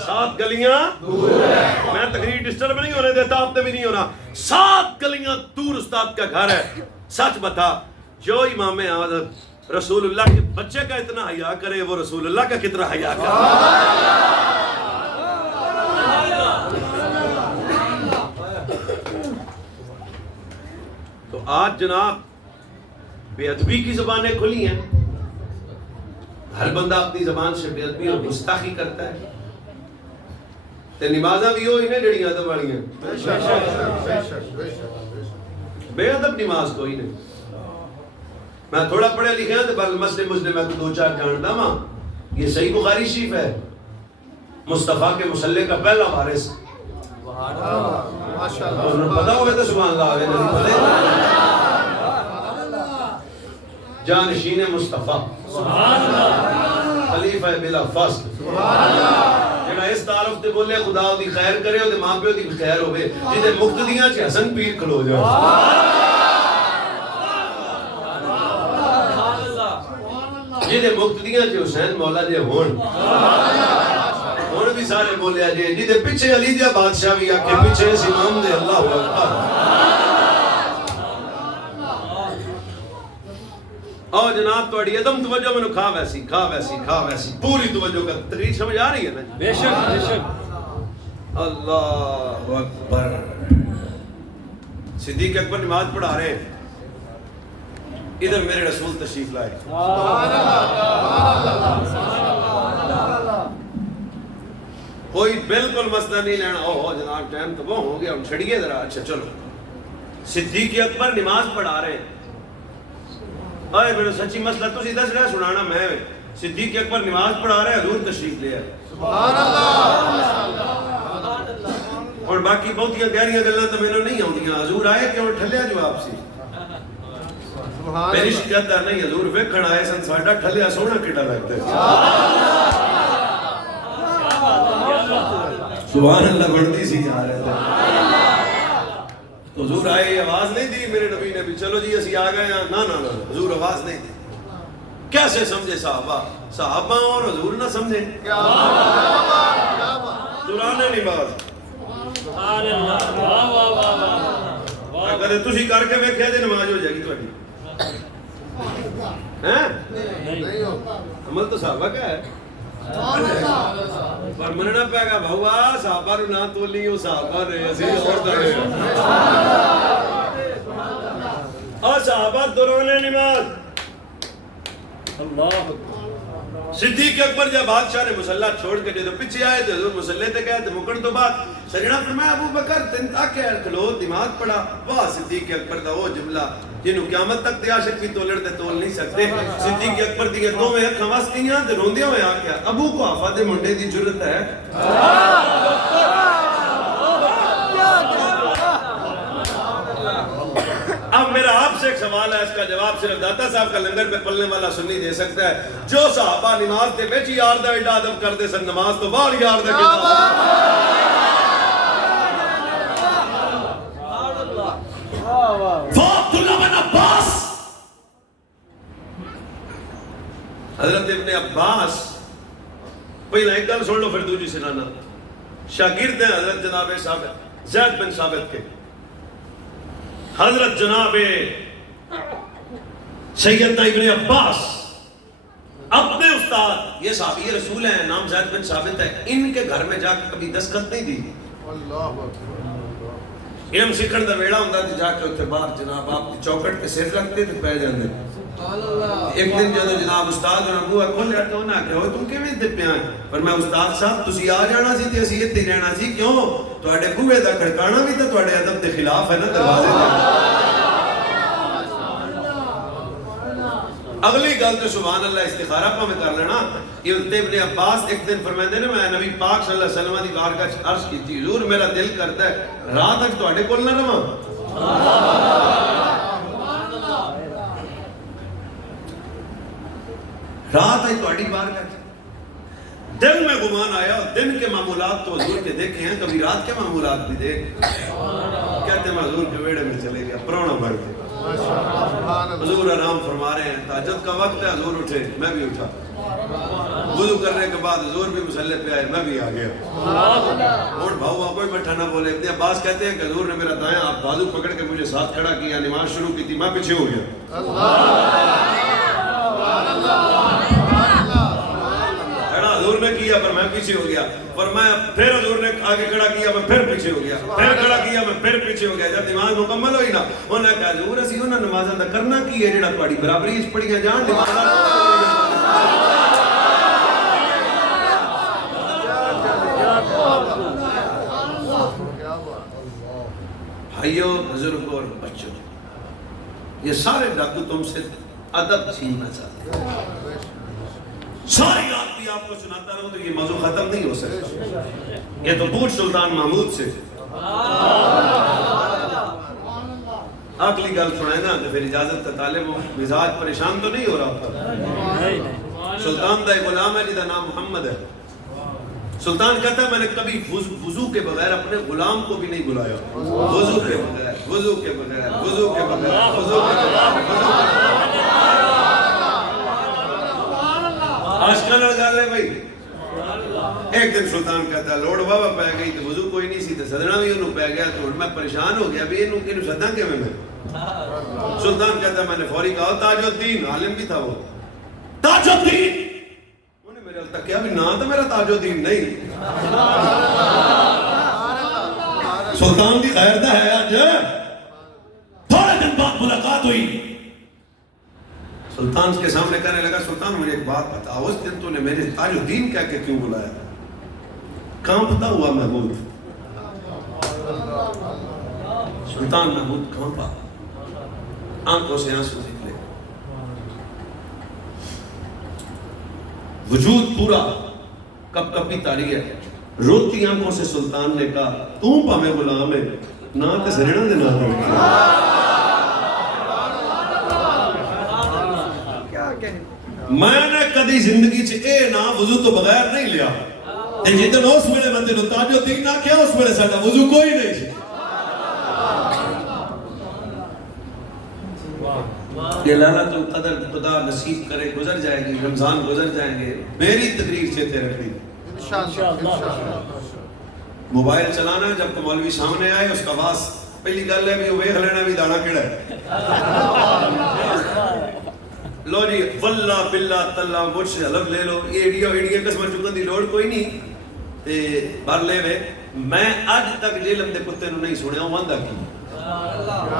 7 گلیاں دور ہے. میں تقریر ڈسٹرب نہیں ہونے دیتا، آپ نے بھی نہیں ہونا. 7 گلیاں دور استاد کا گھر ہے. سچ بتا، جو امام اعظم رسول اللہ کے بچے کا اتنا حیا کرے وہ رسول اللہ کا کتنا حیا کرے. تو آج جناب بے ادبی کی زبانیں کھلی ہیں. ہر بندہ اپنی زبان سے بے ادبی اور گستاخی کرتا ہے. تے نمازاں بھی ہوئی نے جڑیاں ادب والیاں. بے ادب نماز کوئی نہیں. میں تھوڑا پڑھے لکھے ہیں تو بل مسلم میں 2-4 جانتا ہوں. یہ صحیح بخاری شریف ہے. مصطفیٰ کے مصلی کا پہلا وارث. پتا ہوئے تو سبحان اللہ آگے نہیں پڑھے. جانشین مصطفیٰ خلیفہ بلا فصل. جڑا اس تعارف تے بولے خدا دی خیر کرے او دے ماں پیو دی خیر ہوے. جدے مقتدیاں چ حسن پیر کھلو جائے. جدے مقتدیاں چ حسین مولا جے ہون بھی سارے بولے جے. جدے پیچھے علی دیا بادشاہ بھی آکے پیچھے اس امام دے اللہ اکبر. اور جناب تواڈی عدم توجہ میں کھا ویسی پوری توجہ کا تقریر سمجھ آ رہی ہے نا جی. بے شک. اللہ اکبر. صدیق اکبر نماز پڑھا رہے ہیں. ادھر میرے رسول تشریف لائے. کوئی بالکل مسئلہ نہیں لینا. او جناب ٹائم تو وہ ہو گیا, ہم چھڑیے ذرا. اچھا چلو. صدیق اکبر نماز پڑھا رہے ہیں. اے میرا سچی مسئلہ تسی دس رہے سنانا میں. صدیق اکبر نماز پڑھا رہے, حضور تشریف لے آئے. سبحان اللہ. اور باقی بہت گہریاں گلاں تو مینوں نہیں آؤندیاں. حضور آئے کہ اور ٹھلیا جواب سی. میری شکایت نہیں, حضور ویکھن آئے سن ساڈا ٹھلیا سونا کیڑا لگتا ہے. سبحان اللہ بڑھتی سی جا رہے تھے. تو حضور آئے, آواز نہیں دی میرے نبی نے بھی چلو جی اسی آ گئے ہیں. نا نا نا, حضور آواز نہیں دی. کیسے سمجھے صحابہ؟ صحابہ اور حضور نہ سمجھے. دوران نماز اگر تسی کر کے ویکھیا تے نماز ہو جائے گی تہاڈی. عمل تو صحابہ کا ہے پر مننا پے گا بھوا صحابہ نو نہ تولی. او صحابہ نے اسی اور دے اور صحابہ دوران نماز. اللہ. صدیق اکبر جب بادشاہ نے مصلی چھوڑ کے جو پیچھے آئے تو حضور مصلی تے گئے تو مکن تو بعد سجنا فرمایا ابو بکر تن تک کھلو دماغ پڑا. واہ صدیق اکبر دا وہ جملہ جنوں قیامت تک تے عاشق بھی تولڑ تے تول نہیں سکتے. صدیق اکبر دی دوویں اکھاں وسطیاں تے روندیاں ہوئے آکھیا ابو قحافہ دے منڈے دی جرت ہے. اب میرا آپ سے ایک سوال ہے, اس کا جواب صرف داتا صاحب کا لنگر پہ پلنے والا سنی دے سکتا ہے. جو صحابہ نماز دے وچ یار دا ایڈا ادب کردے سن, نماز تو باہر یار دا عبداللہ بن عباس. حضرت ابن عباس پہلا ایک گل سن لو پھر دوسری سنانا. شاگرد ہیں حضرت جناب زید بن ثابت کے. حضرت جناب سیدنا ابن عباس اپنے استاد, یہ صحابی رسول ہیں, نام زید بن ثابت ہے, ان کے گھر میں جا کے کبھی دستخط نہیں دی. علم سیکھن دا ویڑا ہوندا تے جا کے اوتھے باہر جناب آپ دی چوکٹ تے سر رکھتے تے پے جاندے. ایک دن جدوں جناب استاد نے بوہا کھولیا تو انہاں کہ تم کیویں تے پیا؟ پر میں استاد صاحب تسی آ جانا سی تے اسی ایتھے ہی رہنا سی. کیوں؟ تواڈے بوہے دا کھڑکانا بھی تے تواڈے ادب دے خلاف ہے نا دروازے تے. اگلی گل تو سبحان اللہ استخارہ پا میں کر لینا. یہ ابن عباس ایک دن فرمائے نے میں نبی پاک صلی اللہ علیہ وسلم دی بارگاہ وچ عرض کیتی, حضور میرا دل کرتا ہے رات تک تواڈے کول نہ رہواں. رات آئی تواڈی بارگاہ وچ دن میں گمان آیا, دن کے معمولات تو حضور کے دیکھے ہیں, کبھی رات کے معمولات بھی دیکھ. کہتے ہیں حضور کے ویڑے میں چلے گیا, پرونا بڑھ گیا. حضور آرام فرما رہے ہیں, تہجد کا وقت ہے, حضور اٹھے, میں بھی اٹھا. وضو کرنے کے بعد حضور بھی مصلی پہ آئے, میں بھی آ گیا. اور بھاؤ آپ کوئی بیٹھا نہ بولے. ابن عباس کہتے ہیں کہ حضور نے میرا دائیں آپ بازو پکڑ کے مجھے ساتھ کھڑا کیا, نماز شروع کی تھی, میں پیچھے ہو گیا. حضور نے کیا پر میں پیچھے ہو گیا. فرمایا پھر حضور نے آگے کھڑا کیا, میں پھر پیچھے ہو گیا. پھر کھڑا کیا, میں پھر پیچھے ہو گیا. جب نماز مکمل ہوئی نا, انہوں نے کہا حضور اسی انہاں نمازاں دا کرنا کی ہے جڑا تہاڈی برابری وچ پڑھیاں جان. بھائیو, بزرگوں اور بچوں, یہ سارے ڈاکو تم سے ادب چھیننا چاہتے ہیں. ساری رات بھی آپ کو سناتا رہوں تو یہ موضوع ختم نہیں ہو سکتا. یہ تو پوچھ سلطان محمود سے. اگلی گل سنائے نا تو پھر اجازت کا طالب ہو. مزاج پریشان تو نہیں ہو رہا ہوتا. سلطان دا غلام ہے جدا نام محمد ہے. سلطان کہتا ہے میں نے کبھی وضو کے بغیر اپنے غلام کو بھی نہیں بلایا. وضو کے بغیر, وضو کے بغیر, وضو کے بغیر, وضو کے بغیر. عاشقاں نال گل ہے بھائی. ایک دن سلطان کہتا ہے لوڑ بابا پہ گئی تو وضو کوئی نہیں سی, تو سدنا بھی انہوں پہ گیا, تو میں پریشان ہو گیا بھی انہوں سدنا کیویں میں. سلطان کہتا ہے میں نے فوری کہا تاج الدین, عالم بھی تھا وہ, تاج الدین. انہیں میرے تک کیا بھی نا تو میرا تاج الدین نہیں. سلطان دی خیر دا ہے آج. تھوڑے دن بعد ملاقات ہوئی. سلطان کے سامنے کہنے لگا سلطان مجھے ایک بات بتا, اس دن تو نے میرے تاج الدین کہہ کے کیوں بلایا؟ کانپتا ہوا محمود، سلطان محمود کانپا، آنکھوں سے آنسو نکلے، وجود پورا کپ کپی تاری ہے، روتی آنکھوں سے سلطان نے کہا تو پامے غلام ہے نہ تے سرنا دے نہ میں نے کدی زندگی چ اے نا وضو تو بغیر نہیں لیا تے جدن اس ویلے بندے نو تاج الدین نہ کیا اس ویلے ساڈا وضو کوئی نہیں سی۔ یہ لعنت القدر خدا نصیب کرے گزر جائے گی، رمضان گزر جائیں گے، میری تقریر چیتے رکھنی موبائل چلانا جب کو مولوی سامنے آئے اس کا باس پہلی گل ہے بھی وہ ویکھ لینا بھی دانا کیڑا ہے، لو جی واللہ باللہ تاللہ مجھ سے حلف لے لو یہ ایڈیو قسم چکن دی لوڑ کوئی نہیں تے بھر لے وے میں آج تک جیلم دے کتے نو نہیں سنیا واندا کی۔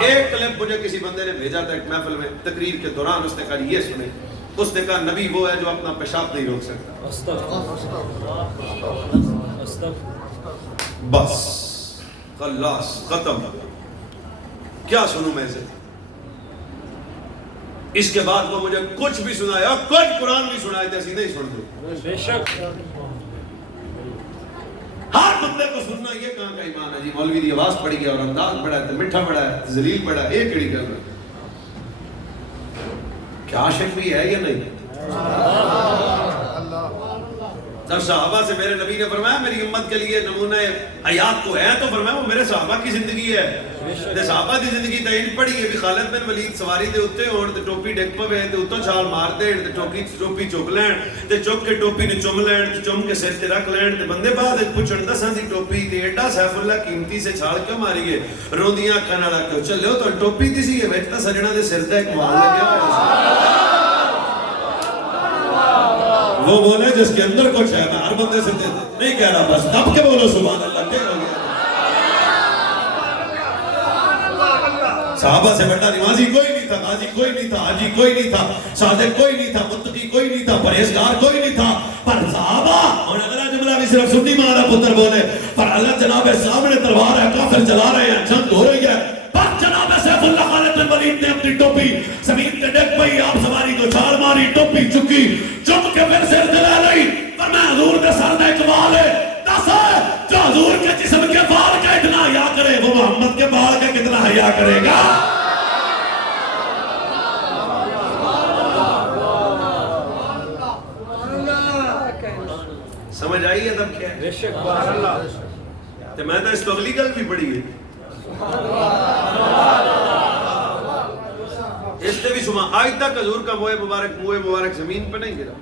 ایک کلپ مجھے کسی بندے نے بھیجا تھا ایک محفل میں تقریر کے دوران، اس نے کہا یہ سنے، اس نے کہا نبی وہ ہے جو اپنا پیشاب نہیں روک سکتا، بس خلاص ختم، کیا سنوں میں سے؟ اس کے بعد وہ مجھے کچھ بھی سنایا، کچھ قرآن بھی سنائے تھے، اسی نہیں سن دو بے شک ہر بندے کو سننا یہ کہاں کا ایمان ہے جی مولوی دی آواز پڑی گیا اور انداز بڑا ہے میٹھا بڑا ہے ذلیل بڑا ہے، یہ کیڑی گل ہے؟ کیا عاشق بھی ہے یا نہیں؟ جب صحابہ سے میرے نبی نے فرمایا میری امت کے لیے نمونہ حیات کو ہے تو فرمایا وہ میرے صحابہ کی زندگی ہے، تے صحابہ دی زندگی تے ان پڑھی ہے بھی خالد بن ولید سواری دے اوتے ہون تے ٹوپی ڈگ پوے تے اوتوں چھال مار دین تے ٹوپی چک لین تے چک کے ٹوپی نو چم لین تے چم کے سر تے رکھ لین تے بندے بعد پوچھن دساں دی ٹوپی تے ایڈا سیف اللہ قیمتی سے چھال کیوں ماری گئے؟ روندیاں اکھاں نال کیوں چلو تو ٹوپی دی سی وچ تے سجنا دے سر تے ایک مال لگیا ہوا وہ بولے جس کے اندر کچھ ہے، میں ہر بندے سے نہیں کہہ رہا، بس دب کے بولو سبحان اللہ، کیا ہو گیا؟ صحابہ سے بڑا نمازی کوئی نہیں تھا، غازی کوئی نہیں تھا، حاجی کوئی نہیں تھا، صادق کوئی نہیں تھا، متقی کوئی نہیں تھا، پرہیزگار کوئی نہیں تھا، پر صحابہ اور اگلا جملہ بھی صرف سنی مارا پتر بولے پر اللہ جناب سامنے تلوار ہے، کافر چلا رہے ہیں، جنگ ہو رہی ہے، پر جناب سیف اللہ خالد بن ولید نے اپنی ٹوپی زمین کے ڈگ پئی، آپ سواری کو چھال ماری، ٹوپی چکی، چک کے پھر سر دلا لئی، پر میں حضور کے سر دے اقبال ہے، دس ہے جو حضور کے جسم کے بال کا اتنا حیا کرے وہ محمد کے بال کا کتنا حیا کرے گا؟ سمجھ آئی ادب کیا ہے؟ بے شک سبحان اللہ تو میں تو اس تو اگلی گل بھی پڑھی ہے اس نے بھی سما آج تک حضور کا موئے مبارک زمین پہ نہیں گرا،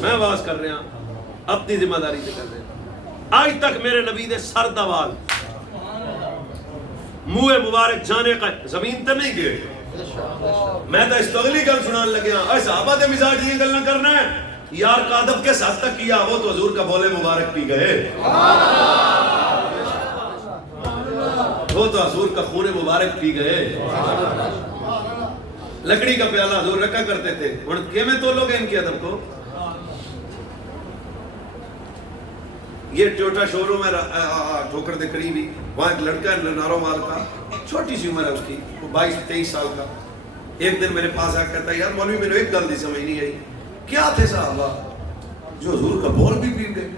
میں آواز کر رہا اپنی ذمہ داری سے کر رہا، آج تک میرے نبی دے سر دا وال موئے مبارک جانے کا زمین تے نہیں گرے۔ میں تو اس تو اگلی گل سنان لگیا، اے صحابہ دے مزاج یہ گل نہ کرنا ہے یار کا ادب کس حد تک کیا، وہ تو حضور کا بولے مبارک پی گئے، وہ تو حضور کا خون مبارک پی گئے، لکڑی کا پیالہ حضور رکھا کرتے تھے، اور کیویں تولو گے ان کے ادب کو؟ یہ ٹوٹا شو روم ہے ٹھوکر دے قریبی، وہاں ایک لڑکا ہے نارو مال کا، چھوٹی سی عمر ہے اس کی، وہ 22-23 سال کا، ایک دن میرے پاس آ کہتا ہے یار مولوی میں نے ایک گل دی سمجھ نہیں آئی، کیا تھے صحابہ جو حضور کا بول بھی پی گئے؟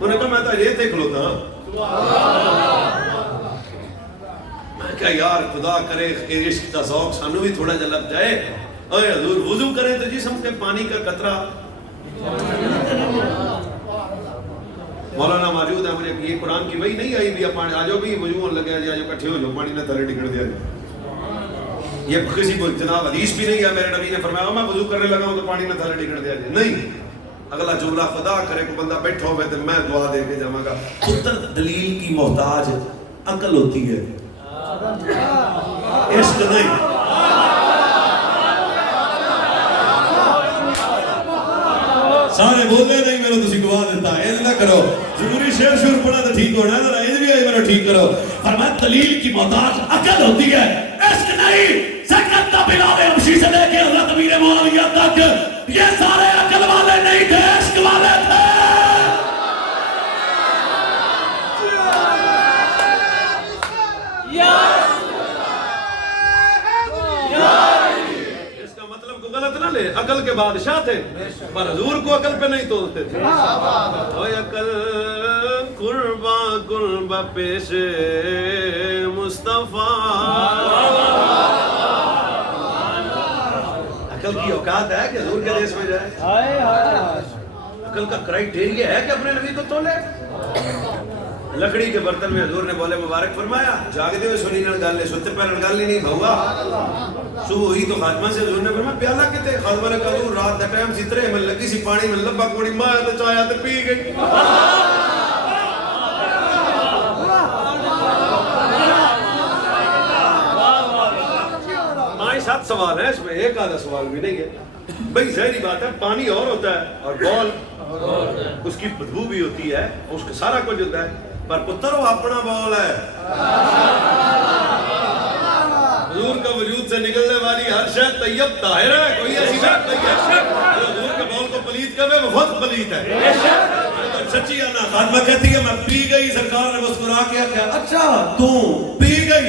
انہوں نے کہا میں تو یہ دیکھ لو تھا، میں کہا یار خدا کرے عشق کا ذوق سانو بھی تھوڑا جا لگ جائے، اے حضور وضو کریں تو جسم کے پانی کا قطرہ، مولانا موجود ہے، مجھے یہ قرآن کی وہی نہیں آئی بھی آجو بھی وضو ہونے لگے جی آجو کٹھے ہو جو پانی نہ تھلے ٹکڑ دیا جائے، یہ کسی کو جناب حدیث بھی نہیں ہے، میرے نبی نے فرمایا میں وضو کرنے لگا ہوں تو پانی نہ تھلے ٹکڑ دیا جائے، نہیں، اگلا جملہ خدا کرے کو بندہ بیٹھا ہوئے تو میں دعا دے کے جاؤں گا، پتر دلیل کی محتاج عقل ہوتی ہے، عشق نہیں۔ سارے بولے نہیں میرے تسی گواہ دیتا ہے، ایسا نہ کرو، ضروری شیر شور پڑھا تو ٹھیک ہونا ہے، ذرا ایسا بھی آئی میرا ٹھیک کرو، فرمایا دلیل کی محتاج عقل ہوتی ہے، عشق نہیں۔ سکندہ بلال حبشی سے لے کے حضرت امیر معاویہ تک یہ سارے عقل والے نہیں تھے، عشق عقل کے بادشاہ تھے پر حضور کو عقل پہ نہیں تولتے تھے. اوے عقل قربا پیش مصطفیٰ. عقل کی اوقات ہے کہ حضور کے دیش میں جائے. عقل کا کرائیٹیریا ہے کہ اپنے نبی کو تولے. لکڑی کے برتن میں حضور نے بولے مبارک فرمایا جاگ دے سنی نال گل ہے سوتے پہ گل ہی نہیں بھوا. صبح ہوئی تو خاتمہ سے حضور نے فرمایا پیالہ کتے. خاتمہ نے کہا حضور رات دا ٹائم سی ترے میں لگی سی پانی میں لبا کوڑی ماں تے چایا تے پی گئی. ماں 7 سوال ہے اس میں ایک آدھا سوال بھی نہیں ہے. بھئی ظاہری بات ہے پانی اور ہوتا ہے اور بال اس کی بدبو بھی ہوتی ہے اس کا سارا کچھ ہوتا ہے پر پتر وہ اپنا بال ہے. حضور کا وجود سے نکلنے والی ہر شے طیب طاہر ہے. کوئی ایسی بات نہیں ہے حضور کے بال کو پلید کرے وہ خود پلید ہے. سچی اللہ خاتمہ کہتی ہے میں پی گئی. سرکار نے مسکرا کے کہا اچھا تو پی گئی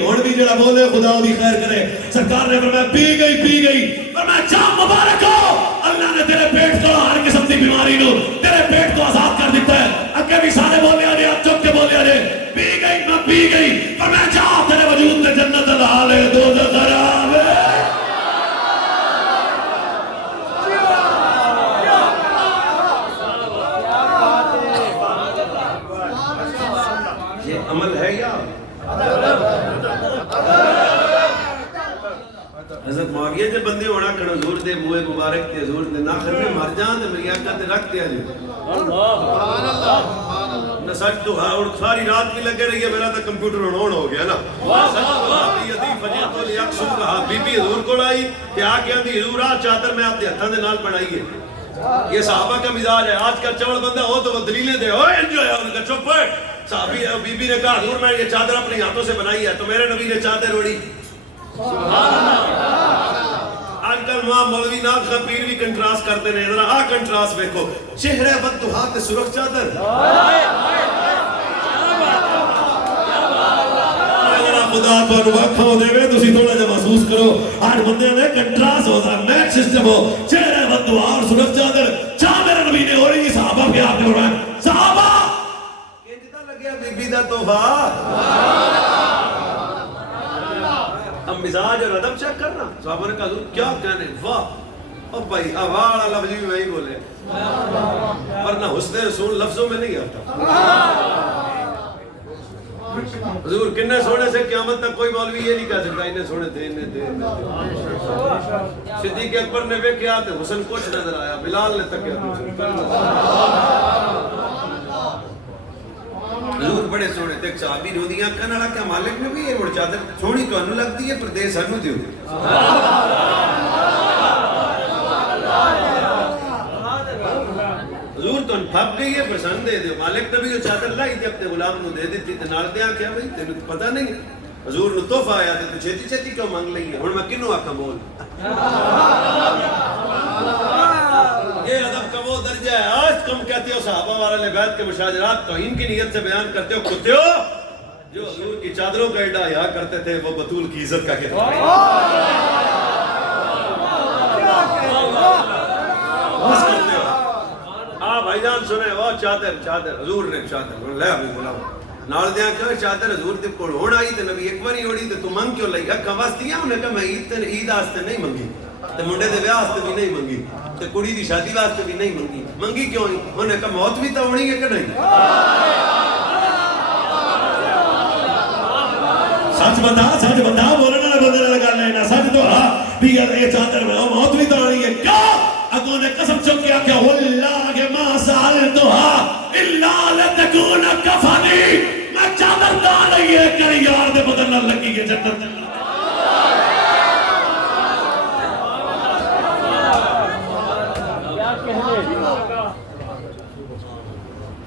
ہن بھی جڑا بولے خدا دی خیر کرے. سرکار نے فرمایا پی گئی فرمایا جا مبارک ہو اللہ نے تیرے پیٹ کو ہر قسم دی بیماری نو تیرے پیٹ کو آزاد کر دیتا ہے. اگے بھی سارے بولے آ رہے چپ کے بولے آ رہے پی گئی فرمایا جا تیرے وجود تے جنت حلال ہے دوزخ حرام ہے. یہ عمل ہے یا حضرت معاویہ جب بندے ہونا کھڑا حضور دے موئے مبارک تے حضور دے ناخر میں مر جان تے میری آقا تے رکھ دیا جی. نہ سچ تو ہاں اور ساری رات بھی لگے رہی ہے میرا تو کمپیوٹر آن ہو گیا نا. سچ تو ہاں بھی یدی فجر تو لیاک سن کہا بی بی حضور کو لائی تے آ کے اندھی حضور آ چادر میں آپ دے ہتھاں دے نال بنائی ہے. یہ صحابہ کا مزاج ہے. آج کل چوڑ بندہ ہو تو وہ دلیلیں دے اوے انجوائے ان کا چپ ہے. صحابی بی بی نے کہا حضور میں یہ چادر اپنے ہاتھوں سے بنائی ہے تو میرے نبی نے چادر اوڑی. آج کل وہاں مولوی ناک کا پیر بھی کنٹراس کرتے رہے. ذرا آ کنٹراس دیکھو چہرے بددعا تے سرخ چادر. خدا تو اکھاں دے وے تسی تھوڑا جا محسوس کرو ہر بندے نے کنٹراس ہوتا میچ سسٹم ہو چہرے بددعا اور سرخ چادر. چا میرے نبی نے اوڑی صحابہ پہ آپ نے فرمایا صحابہ کینجدا لگیا بی بی دا تحفہ. اب مزاج اور ادب چیک کرنا. صحابہ نے کہا حضور کیا کہنے واہ او بھائی والا لفظ بھی وہی بولے ورنہ حسن رسول لفظوں میں نہیں آتا. حضور کنے سونے سے قیامت تک کوئی مولوی یہ نہیں کہہ سکتا انہیں سونے تھے انہیں تھے. صدیق اکبر نے دیکھا تے حسن کچھ نظر آیا. بلال نے تکیا حضور بڑے سونے تھے. ایک صحابی رو دیا کہنے لگا کہ مالک نے بھی یہ اڑ چادر سونی تو انہوں لگتی ہے پر دے سانو دیو. حضور تو پھپ گئی ہے پسند دے دیو. مالک نے بھی جو چادر لائی تھی اپنے غلام نو دے دیتی تے نال دیا کیا بھائی تینوں پتہ نہیں حضور نو تحفہ آیا تے تو چھتی چھتی کیوں مانگ لئی ہے. ہن میں کنوں آکھاں بول. یہ ادب کا وہ درجہ ہے. آج تم کہتے ہو صحابہ والے بیعت کے مشاجرات توہین کی نیت سے بیان کرتے ہو کتے ہو. جو حضور کی چادروں کا ایڈا حیا کرتے تھے وہ بطول کی عزت کا کہتے ہیں. بھائی جان سنے وہ چادر حضور نے چادر لے ابھی بلاؤ نال دیاں کہ چادر حضور تے کول ہون آئی تے نبی ایک باری اوڑی تے تو منگ کیوں لئی. اکھاں واسطیاں انہاں نے کہا میں عید واسطے نہیں منگی تے منڈے دے بیاہ واسطے بھی نہیں منگی تے کڑی دی شادی واسطے بھی نہیں منگی کیوں نہیں. انہوں نے کہا موت بھی تو ہونی ہے کہ نہیں. سچ بتا بولنے والے بندے نال گل ہے نا. سچ تو ہاں بھی یہ چادر میں موت بھی تو ہونی ہے. کیا اگوں نے قسم چک کے آکھیا واللہ ما سالتھا الا لتکون کفنی. میں چادر دا لئی ہے کڑی یار دے بدل نال لگی کے جنت.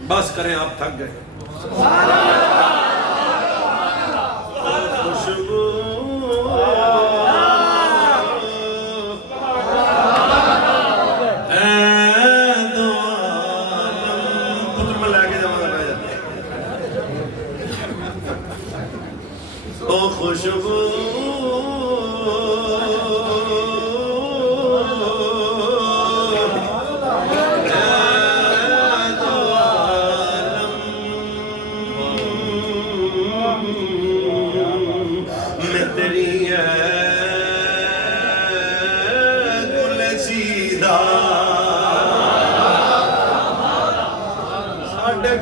بس کریں آپ تھک گئے. خوشبو خوشبو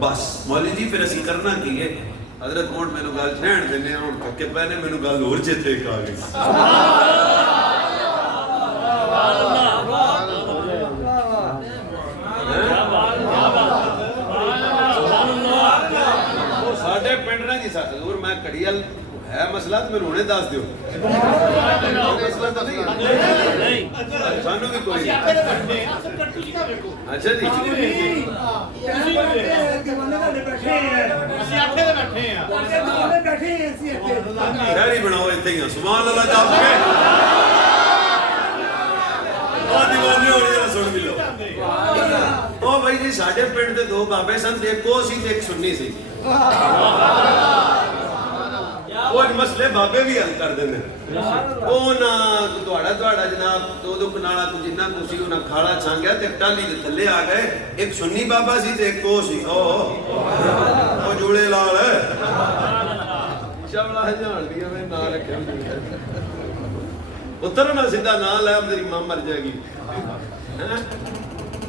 بس مولوی جی پھر اسی کرنا کی ہے حضرت موڑ میں گل چھین دینے ہوں کہ پہنے میں گل اور چیتے ایک آ گئی ساڑھے پنڈنا جی حضور میں کڑیال ہے مسئلہ تو میں رونے داس دیو مسئلہ تو نہیں سانو بھی کوئی اچھا جی شہری بناؤ اتنے ہی سبحان اللہ جاب کے دیوانے ہونے جرا سن بھی لو او بھائی جی ساڑھے پنڈ دے دو بابے سن ایک کو سی تے ایک سنی سی وہ مسئلے بابے بھی حل کر دینے وہ نہ دوڑا جناب دو کنالا کو جنہ کو سی انہاں کھاڑا چھان گیا تے ٹالی دے تھلے آ گئے ایک سنی بابا سی تے ایک کو سی او جوڑے لال شبلا جان لیا میں نہ رکھے اترنا سیدھا نہ لے میری ماں مر جائے گی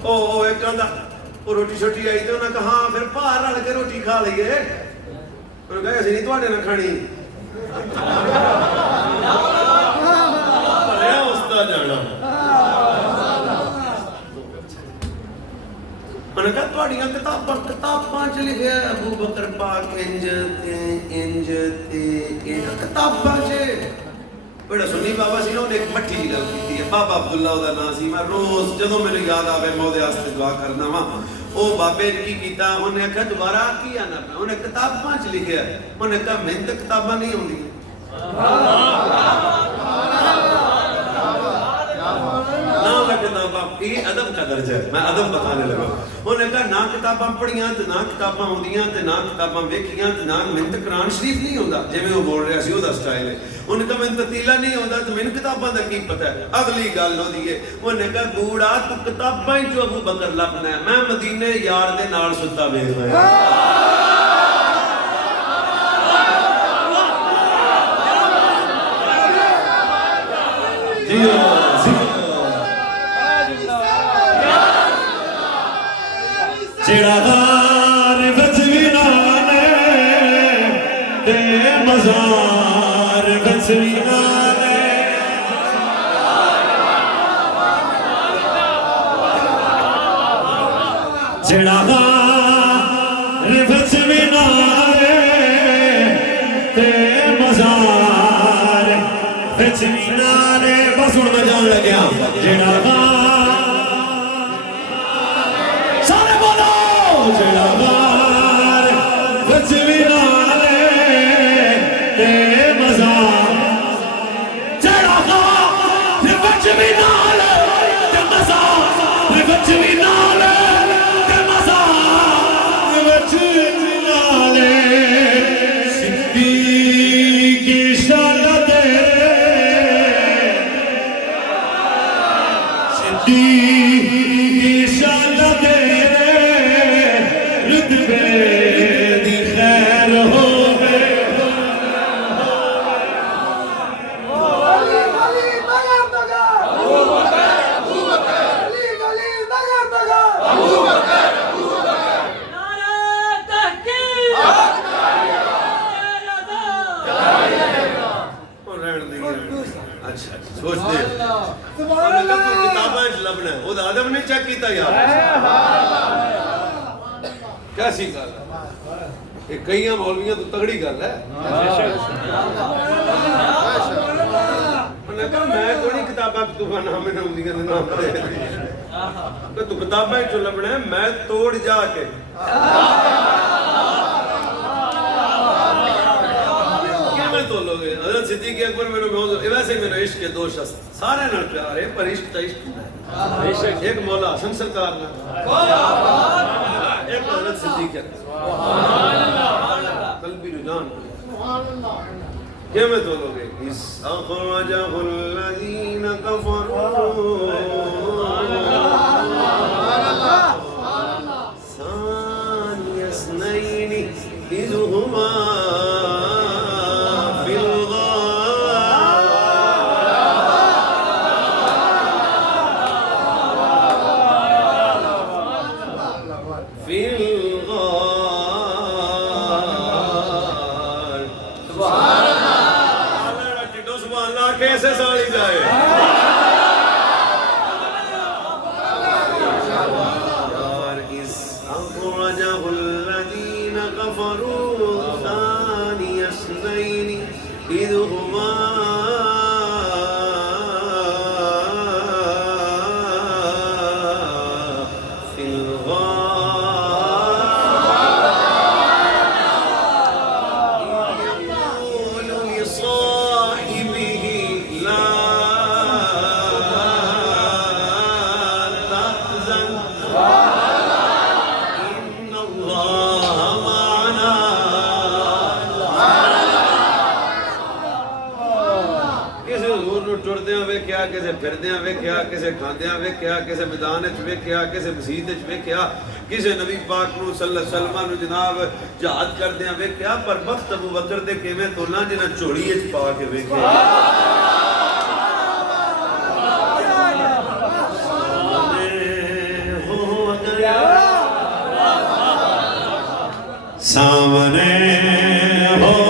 او ایک کہندا وہ روٹی چھوٹی آئی تے انہاں کہا ہاں پھر باہر رل کے روٹی کھا لئیے انہوں نے کہا ایسے نہیں تواڈے نہ کھانی بڑا استاد جانا انہوں نے کہا تواڈیاں کتاباں چ لکھیا ہے ابو بکر پاک انج تے کتاباں چ بڑا سنی بابا سی انہوں نے ایک مٹھی جی گل کی ہے بابا عبداللہ دا نام سی میں روز جدوں میرے یاد آوے میں اودے واسطے دعا کرنا وا او بابے نے کی کیتا انہوں نے کہا دوبارہ کی آنا پیا انہوں نے کتاباں چ لکھیا ہے انہوں نے کہا میں تے کتاباں نہیں ہوندی نہ کتاباں یہ ادب کا درجہ ہے میں ادب بتانے لگا انہوں نے کہا نہ کتاباں پڑھیاں تے نہ کتاباں ہوندیاں تے نہ کتاباں ویکھیاں تے نہ منت قرآن شریف نہیں ہوندا جویں وہ بول رہا سی او دا سٹائل ہے انہوں نے کہا میں تتیلا نہیں ہوندا تے مینوں کتاباں دا کی پتہ ہے اگلی گل ہوندی ہے انہوں نے کہا بوڑا تو کتاباں جو ابو بکر لبنا ہے میں مدینے یار دے نال ستا ویکھدا ہے جڑا دار وچ وی نانے تے مزار وچ وی نانے جڑا دار وچ وی نانے تے مزار وچ وی نانے بس ہن میں جان لگیا جڑا کئی مولویاں تو تگڑی گل ہے میں کوئی کتاباں نام تو کتاباں چ لبنا ہے میں توڑ جا کے حضرت صدیق اکبر میرے ویسے میرے عشق کے دو شخص سارے نال پیار ہے پر عشق تا عشق ہے ایک مولا حسن سرکار نے ایک حضرت صدیق اکبر قلبی رجحان کیا میں تو لوگے اس اخرجہ الذین کفروا ثانی اثنین اذ ہما فی الغار فی الغار ویکھیا کسے پھردیاں ویکھیا کسے کھاندیاں ویکھیا کسے میدان وچ ویکھیا کسے مسجد وچ ویکھیا کسے نبی پاک نو صلی اللہ علیہ وسلم نو جناب جہاد کردیاں ویکھیا پر بخت ابو بکر دے کیویں تولاں جنہاں چوڑی وچ پا کے ویکھیا سامنے ہو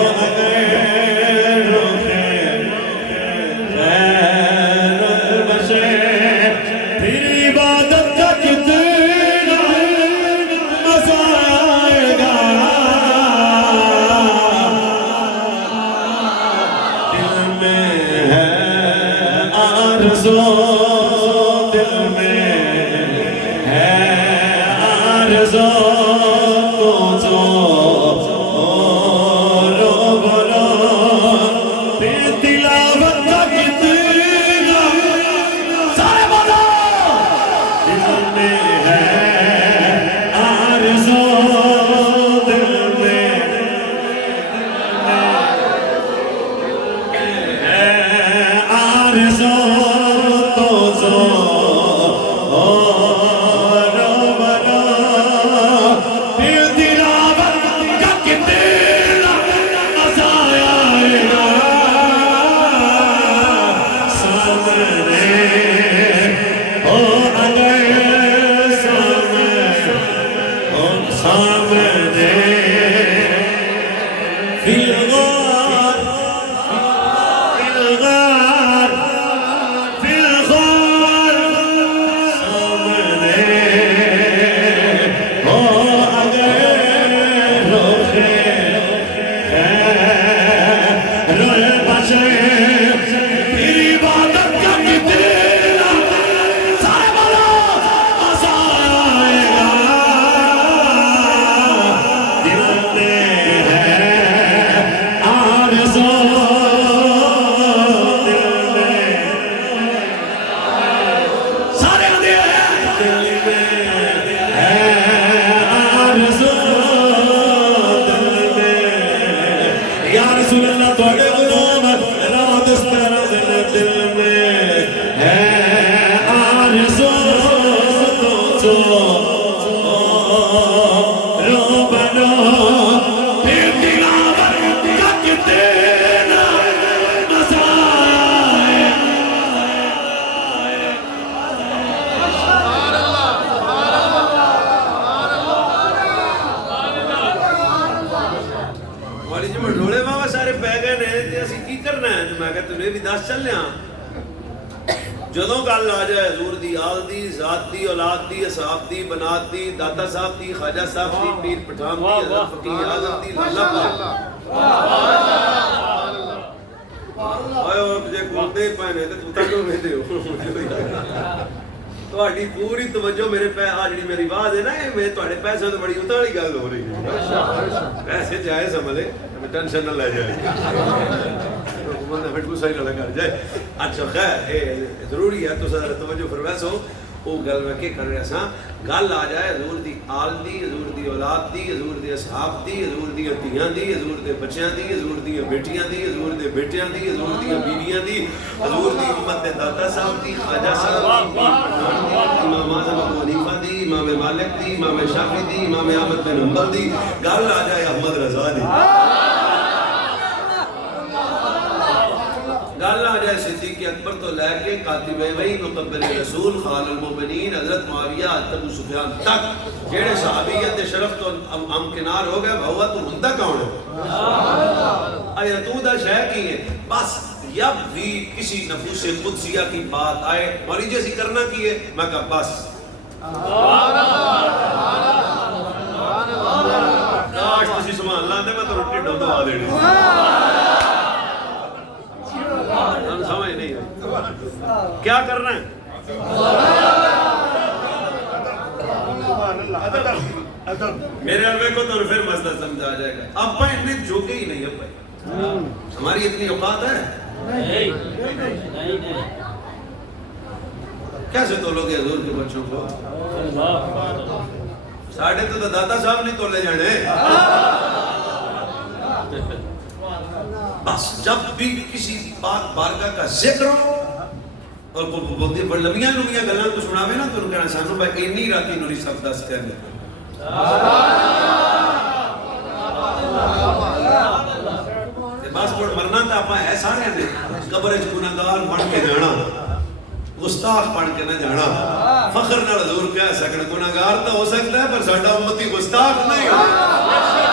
جدوں گل آ جائے حضور دی آل دی ذات دی اولاد دی اصحاب دی بنات دی داتا صاحب دی خواجہ صاحب دی پیر پٹھان دی حضرت فقیر اعظم دی اللہ آئے ہو جے کھولتے پہنے تے تو تک میں دے ہو تہاڈی پوری توجہ میرے پہ آ جڑی میری آواز ہے نا میں تہاڈے پیسے تو بڑی اتاں والی گل ہو رہی ہے پیسے جائے سمجھے میں ٹینشن نہ لے جائے بندہ پھر غصہ ہی نہ کر جائے اچھا خیر ضروری ہے تو ذرا توجہ فرمائے سو وہ گل میں کہ کر رہا سا گل آ جائے حضور دی آل دی حضور دی اولاد دی حضور دی اصحاب دی حضور دی دھیاں دی حضور دے بچیاں دی حضور دی بیٹیاں دی حضور دے بیٹیاں دی حضور دی بیویاں دی حضور دی امت دے داتا صاحب دی خواجہ صاحب دی امام اعظم ابو حنیفہ دی امام مالک دی امام شافعی دی امام احمد بن حنبل دی گل آ جائے احمد رضا دی گل آ جائے صدیق اکبر تو لے کے کاتب وحی مقبل رسول خال المومنین حضرت معاویہ ابو سفیان تک جڑے صحابیت شرف تو امکنار ہو گئے بہوا تو ہندا کون ہے آیا تو دا شے کی ہے بس جب بھی کسی نفوس قدسیہ کی بات آئے مولی جیسی کرنا کی ہے میں کہا بس کاش تسی سبحان اللہ دے میں تو روٹی ڈو دوا دینی سمجھ نہیں کیا کرنا ہے میرے علوے کو تو پھر مسئلہ سمجھا جائے گا اب پہ اتنے جوگے ہی نہیں اب ہماری اتنی اوقات ہے کیسے تولو گے حضور کے بچوں کو ساڑھے تو داتا صاحب نہیں تولے جانے بس جب بھی کسی پاک بارگاہ کا ذکر ہو اور بڑی لمبیاں لمبیاں گلاں تو سناوے نا تو کہنا سانو بھائی اینی راتی نوری سب دس کر لے بس کوڑ مرنا تا اپا ہے سارے نے قبر وچ گناہگار بن کے جانا گستاخ بن کے نہ جانا فخر نال حضور کہہ سکن گناہگار تو ہو سکتا ہے پر ساڈا امتی گستاخ نہیں ہو